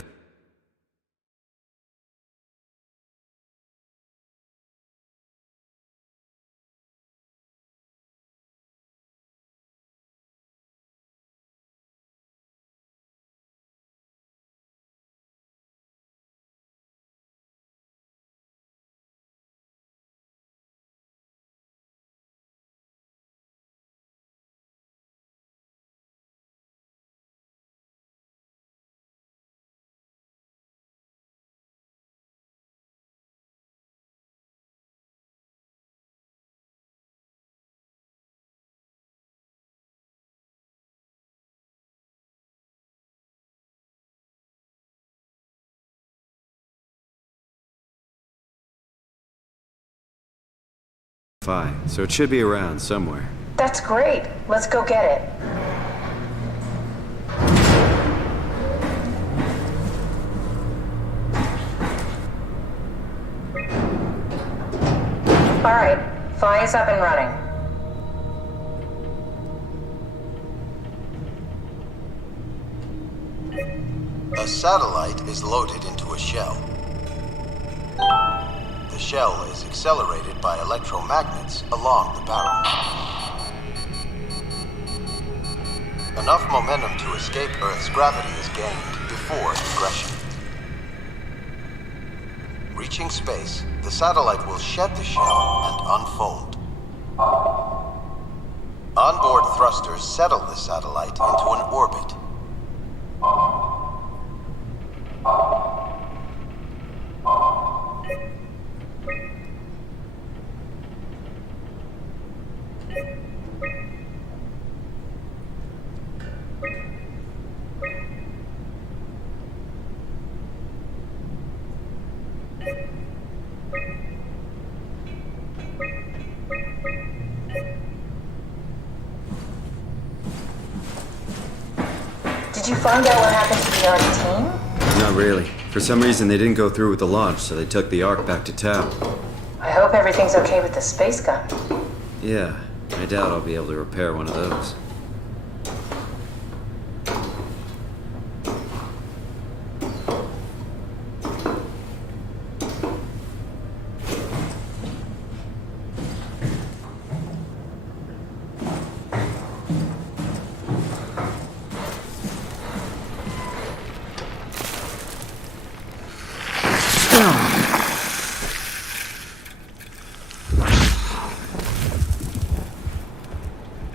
So it should be around somewhere. That's great. Let's go get it. All right, Fi's up and running. A satellite is loaded into a shell. The shell is accelerated by electromagnets along the barrel. Enough momentum to escape Earth's gravity is gained before regression. Reaching space, the satellite will shed the shell and unfold. Onboard thrusters settle the satellite into an orbit. Did you find out what happened to the Ark team? Not really. For some reason, they didn't go through with the launch, so they took the Ark back to town. I hope everything's okay with the space gun. Yeah, I doubt I'll be able to repair one of those.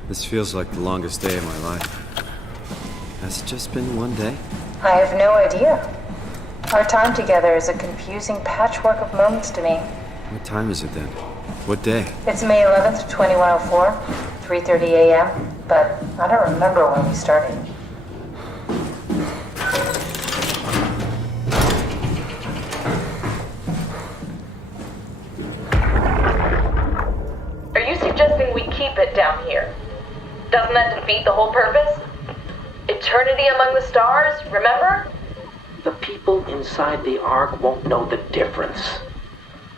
This feels like the longest day of my life. Has it just been one day? I have no idea. Our time together is a confusing patchwork of moments to me. What time is it then? What day? It's May 11th, 2104, 3:30 a.m., but I don't remember when we started. Are you suggesting we keep it down here? Doesn't that defeat the whole purpose? Eternity among the stars, remember? The people inside the Ark won't know the difference.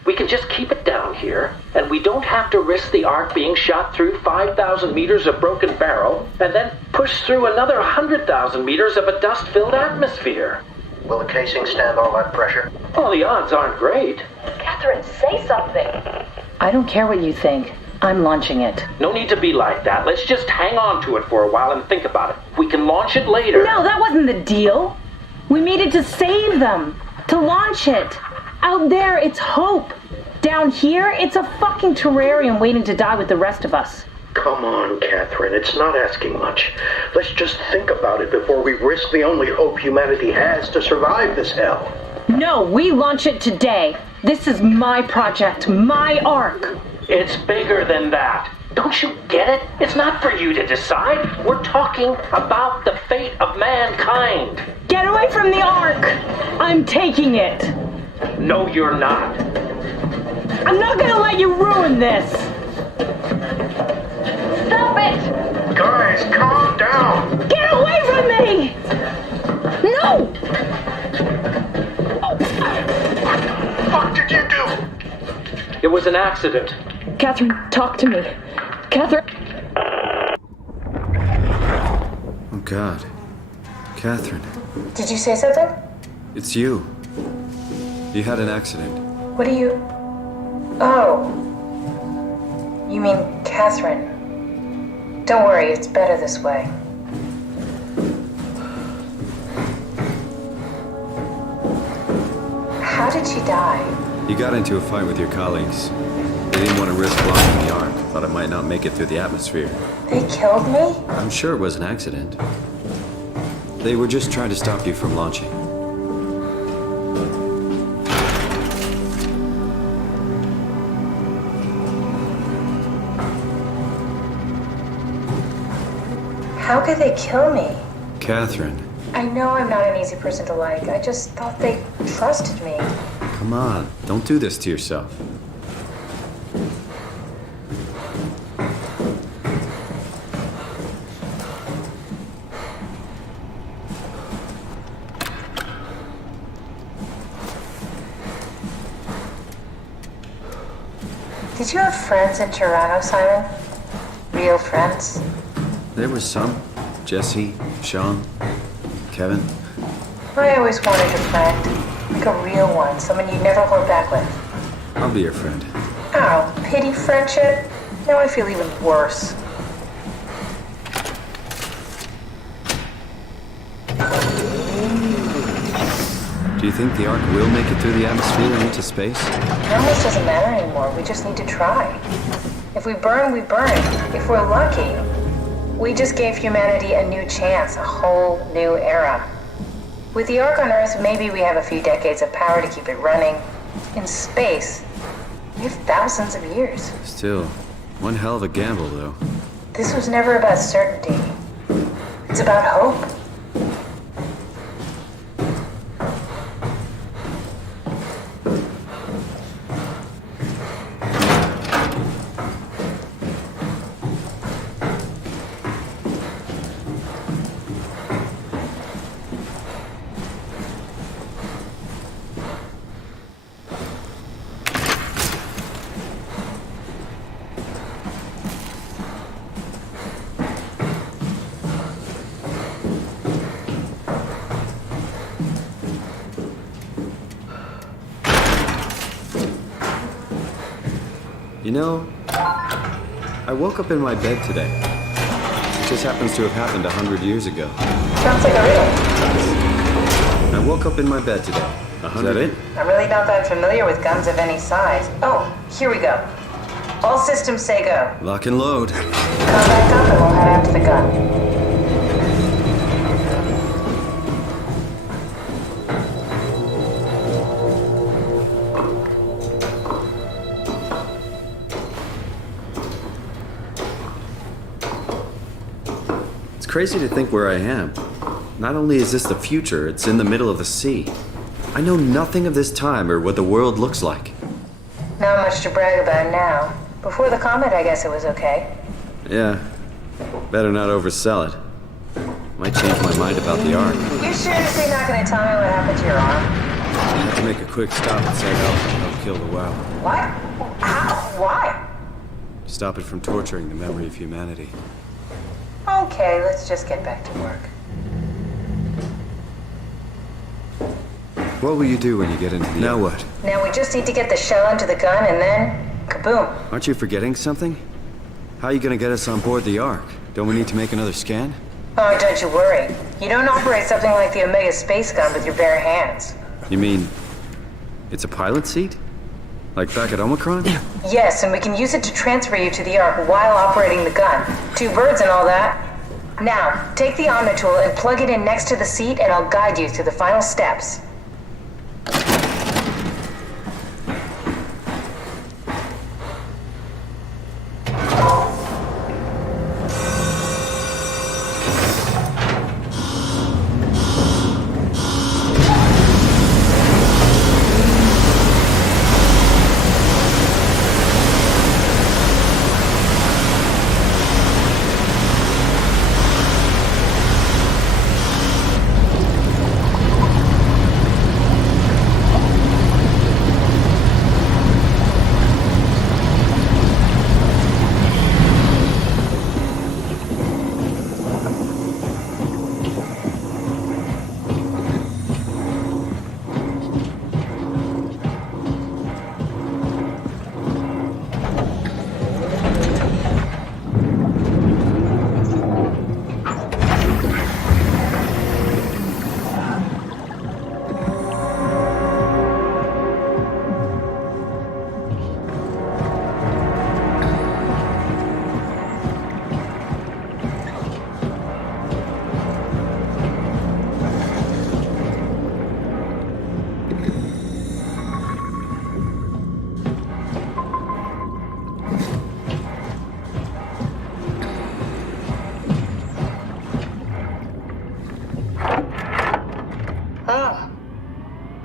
We can just keep it down here, and we don't have to risk the Ark being shot through 5,000 meters of broken barrel, and then push through another 100,000 meters of a dust-filled atmosphere. Will the casing stand all that pressure? Well, the odds aren't great. Catherine, say something. I don't care what you think. I'm launching it. No need to be like that. Let's just hang on to it for a while and think about it. We can launch it later. No, that wasn't the deal. We made it to save them. To launch it. Out there, it's hope. Down here, it's a fucking terrarium waiting to die with the rest of us. Come on, Catherine, it's not asking much. Let's just think about it before we risk the only hope humanity has to survive this hell. No, we launch it today. This is my project, my Ark. It's bigger than that. Don't you get it? It's not for you to decide. We're talking about the fate of mankind. Get away from the Ark! I'm taking it. No, you're not. I'm not gonna let you ruin this. Stop it! Guys, calm down! Get away from me! No! What did you do? It was an accident. Catherine, talk to me. Catherine. Oh, God. Catherine. Did you say something? It's you. You had an accident. What do you... Oh. You mean Catherine. Don't worry, it's better this way. How did she die? You got into a fight with your colleagues. They didn't want to risk launching the Ark. Thought it might not make it through the atmosphere. They killed me? I'm sure it was an accident. They were just trying to stop you from launching. How could they kill me? Catherine, I know I'm not an easy person to like. I just thought they trusted me. come on. Don't do this to yourself. Did you have friends in Toronto, Simon? Real friends? There was some. Jesse, Sean, Kevin. I always wanted a friend. Like a real one. Someone you'd never hold back with. I'll be your friend. Oh, pity friendship? Now I feel even worse. Do you think the Ark will make it through the atmosphere and into space? It almost doesn't matter anymore. We just need to try. If we burn, we burn. If we're lucky, we just gave humanity a new chance, a whole new era. With the Ark on Earth, maybe we have a few decades of power to keep it running. In space, we have thousands of years. Still, one hell of a gamble, though. This was never about certainty. It's about hope. You know, I woke up in my bed today. It just happens to have happened 100 years ago. Sounds like a riddle. I woke up in my bed today. 100. Is that it? I'm really not that familiar with guns of any size. Oh, here we go. All systems say go. Lock and load. Come back up and we'll head out to the gun. It's crazy to think where I am. Not only is this the future, it's in the middle of the sea. I know nothing of this time or what the world looks like. Not much to brag about now. Before the comet, I guess it was okay. Yeah, better not oversell it. Might change my mind about the Ark. You seriously not gonna tell me what happened to your arm? I have to make a quick stop at Site Alpha to help kill the WoW. What? How? Why? Stop it from torturing the memory of humanity. Okay, let's just get back to work. What will you do when you get into the... Now what? Now we just need to get the shell into the gun and then... kaboom. Aren't you forgetting something? How are you gonna get us on board the Ark? Don't we need to make another scan? Oh, don't you worry. You don't operate something like the Omega space gun with your bare hands. You mean... it's a pilot seat? Like back at Omicron? Yes, and we can use it to transfer you to the Ark while operating the gun. 2 birds and all that. Now, take the Omnitool and plug it in next to the seat, and I'll guide you through the final steps.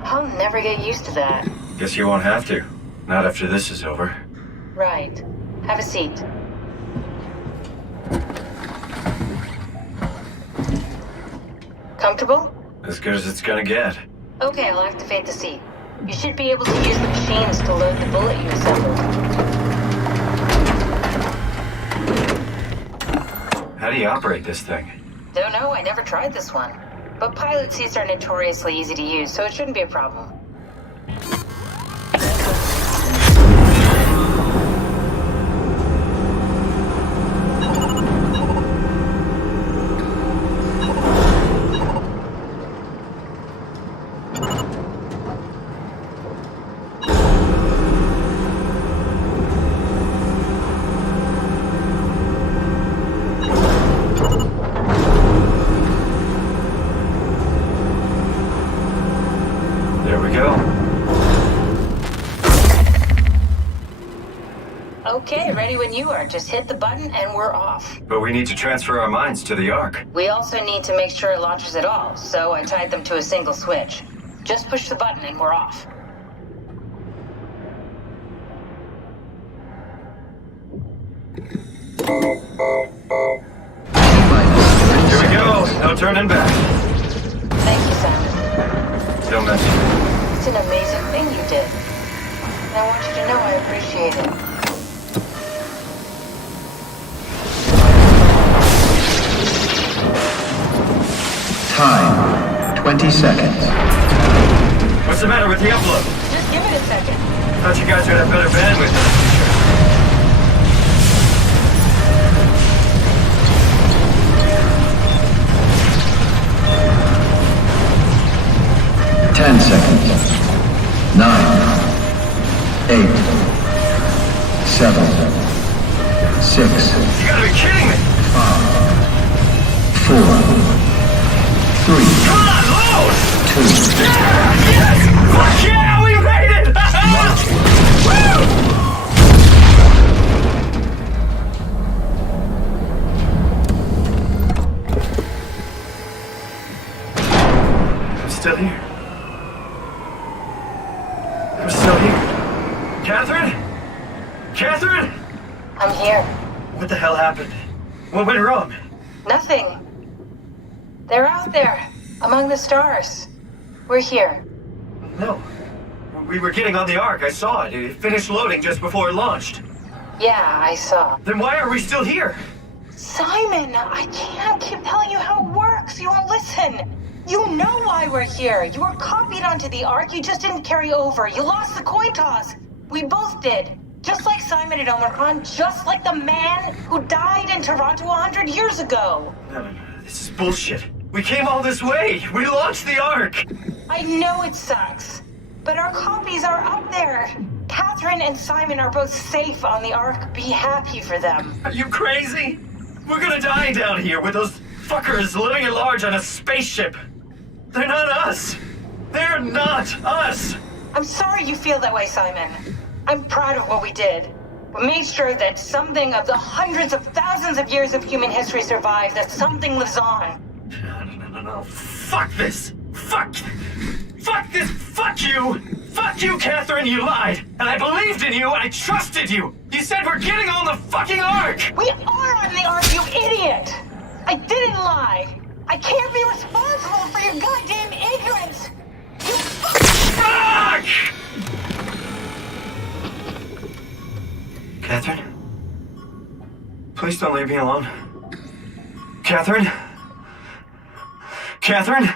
I'll never get used to that. Guess you won't have to. Not after this is over. Right. Have a seat. Comfortable? As good as it's gonna get. Okay, I'll activate the seat. You should be able to use the machines to load the bullet you assembled. How do you operate this thing? Don't know, I never tried this one. But pilot seats are notoriously easy to use, so it shouldn't be a problem. Okay, ready when you are. Just hit the button and we're off. But we need to transfer our minds to the Ark. We also need to make sure it launches at all, so I tied them to a single switch. Just push the button and we're off. Here we go. No turning back. Thank you, Simon. Don't mention It's an amazing thing you did. And I want you to know I appreciate it. Time, 20 seconds. What's the matter with the upload? Just give it a second. Thought you guys would have better bandwidth. 10 seconds. 9, 8, 7, 6. You gotta be kidding me! 5, 4. 3, Come on, load! 2. Yes! Fuck yeah, we made it! Woo! I'm still here. I'm still here. Catherine? Catherine? I'm here. What the hell happened? What went wrong? Nothing. They're out there, among the stars. We're here. No. We were getting on the Ark. I saw it. It finished loading just before it launched. Yeah, I saw. Then why are we still here? Simon, I can't keep telling you how it works. You won't listen. You know why we're here. You were copied onto the Ark. You just didn't carry over. You lost the coin toss. We both did. Just like Simon at Omicron, just like the man who died in Toronto 100 years ago. No. This is bullshit. We came all this way. We launched the Ark. I know it sucks, but our copies are up there. Catherine and Simon are both safe on the Ark. Be happy for them. Are you crazy? We're gonna die down here with those fuckers living at large on a spaceship. They're not us. They're not us. I'm sorry you feel that way, Simon. I'm proud of what we did. We made sure that something of the hundreds of thousands of years of human history survives, that something lives on. No. Fuck this. Fuck this. Fuck you. Fuck you, Catherine. You lied. And I believed in you. I trusted you. You said we're getting on the fucking Ark. We are on the Ark, you idiot. I didn't lie. I can't be responsible for your goddamn ignorance. You fuck! Catherine? Please don't leave me alone. Catherine? Catherine?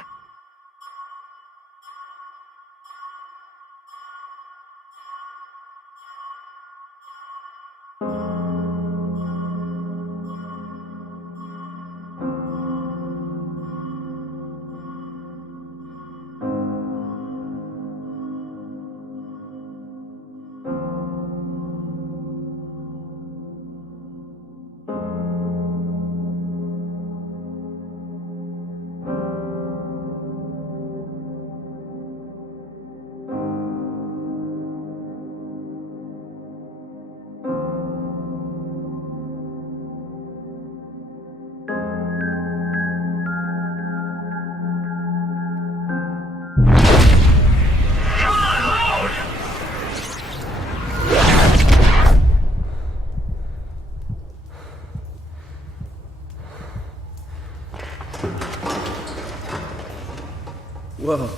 Whoa.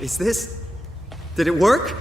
Is this... Did it work?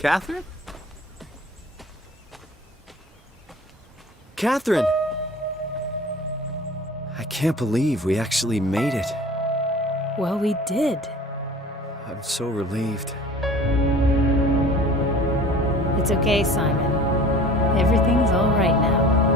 Catherine? Catherine! I can't believe we actually made it. Well, we did. I'm so relieved. It's okay, Simon. Everything's all right now.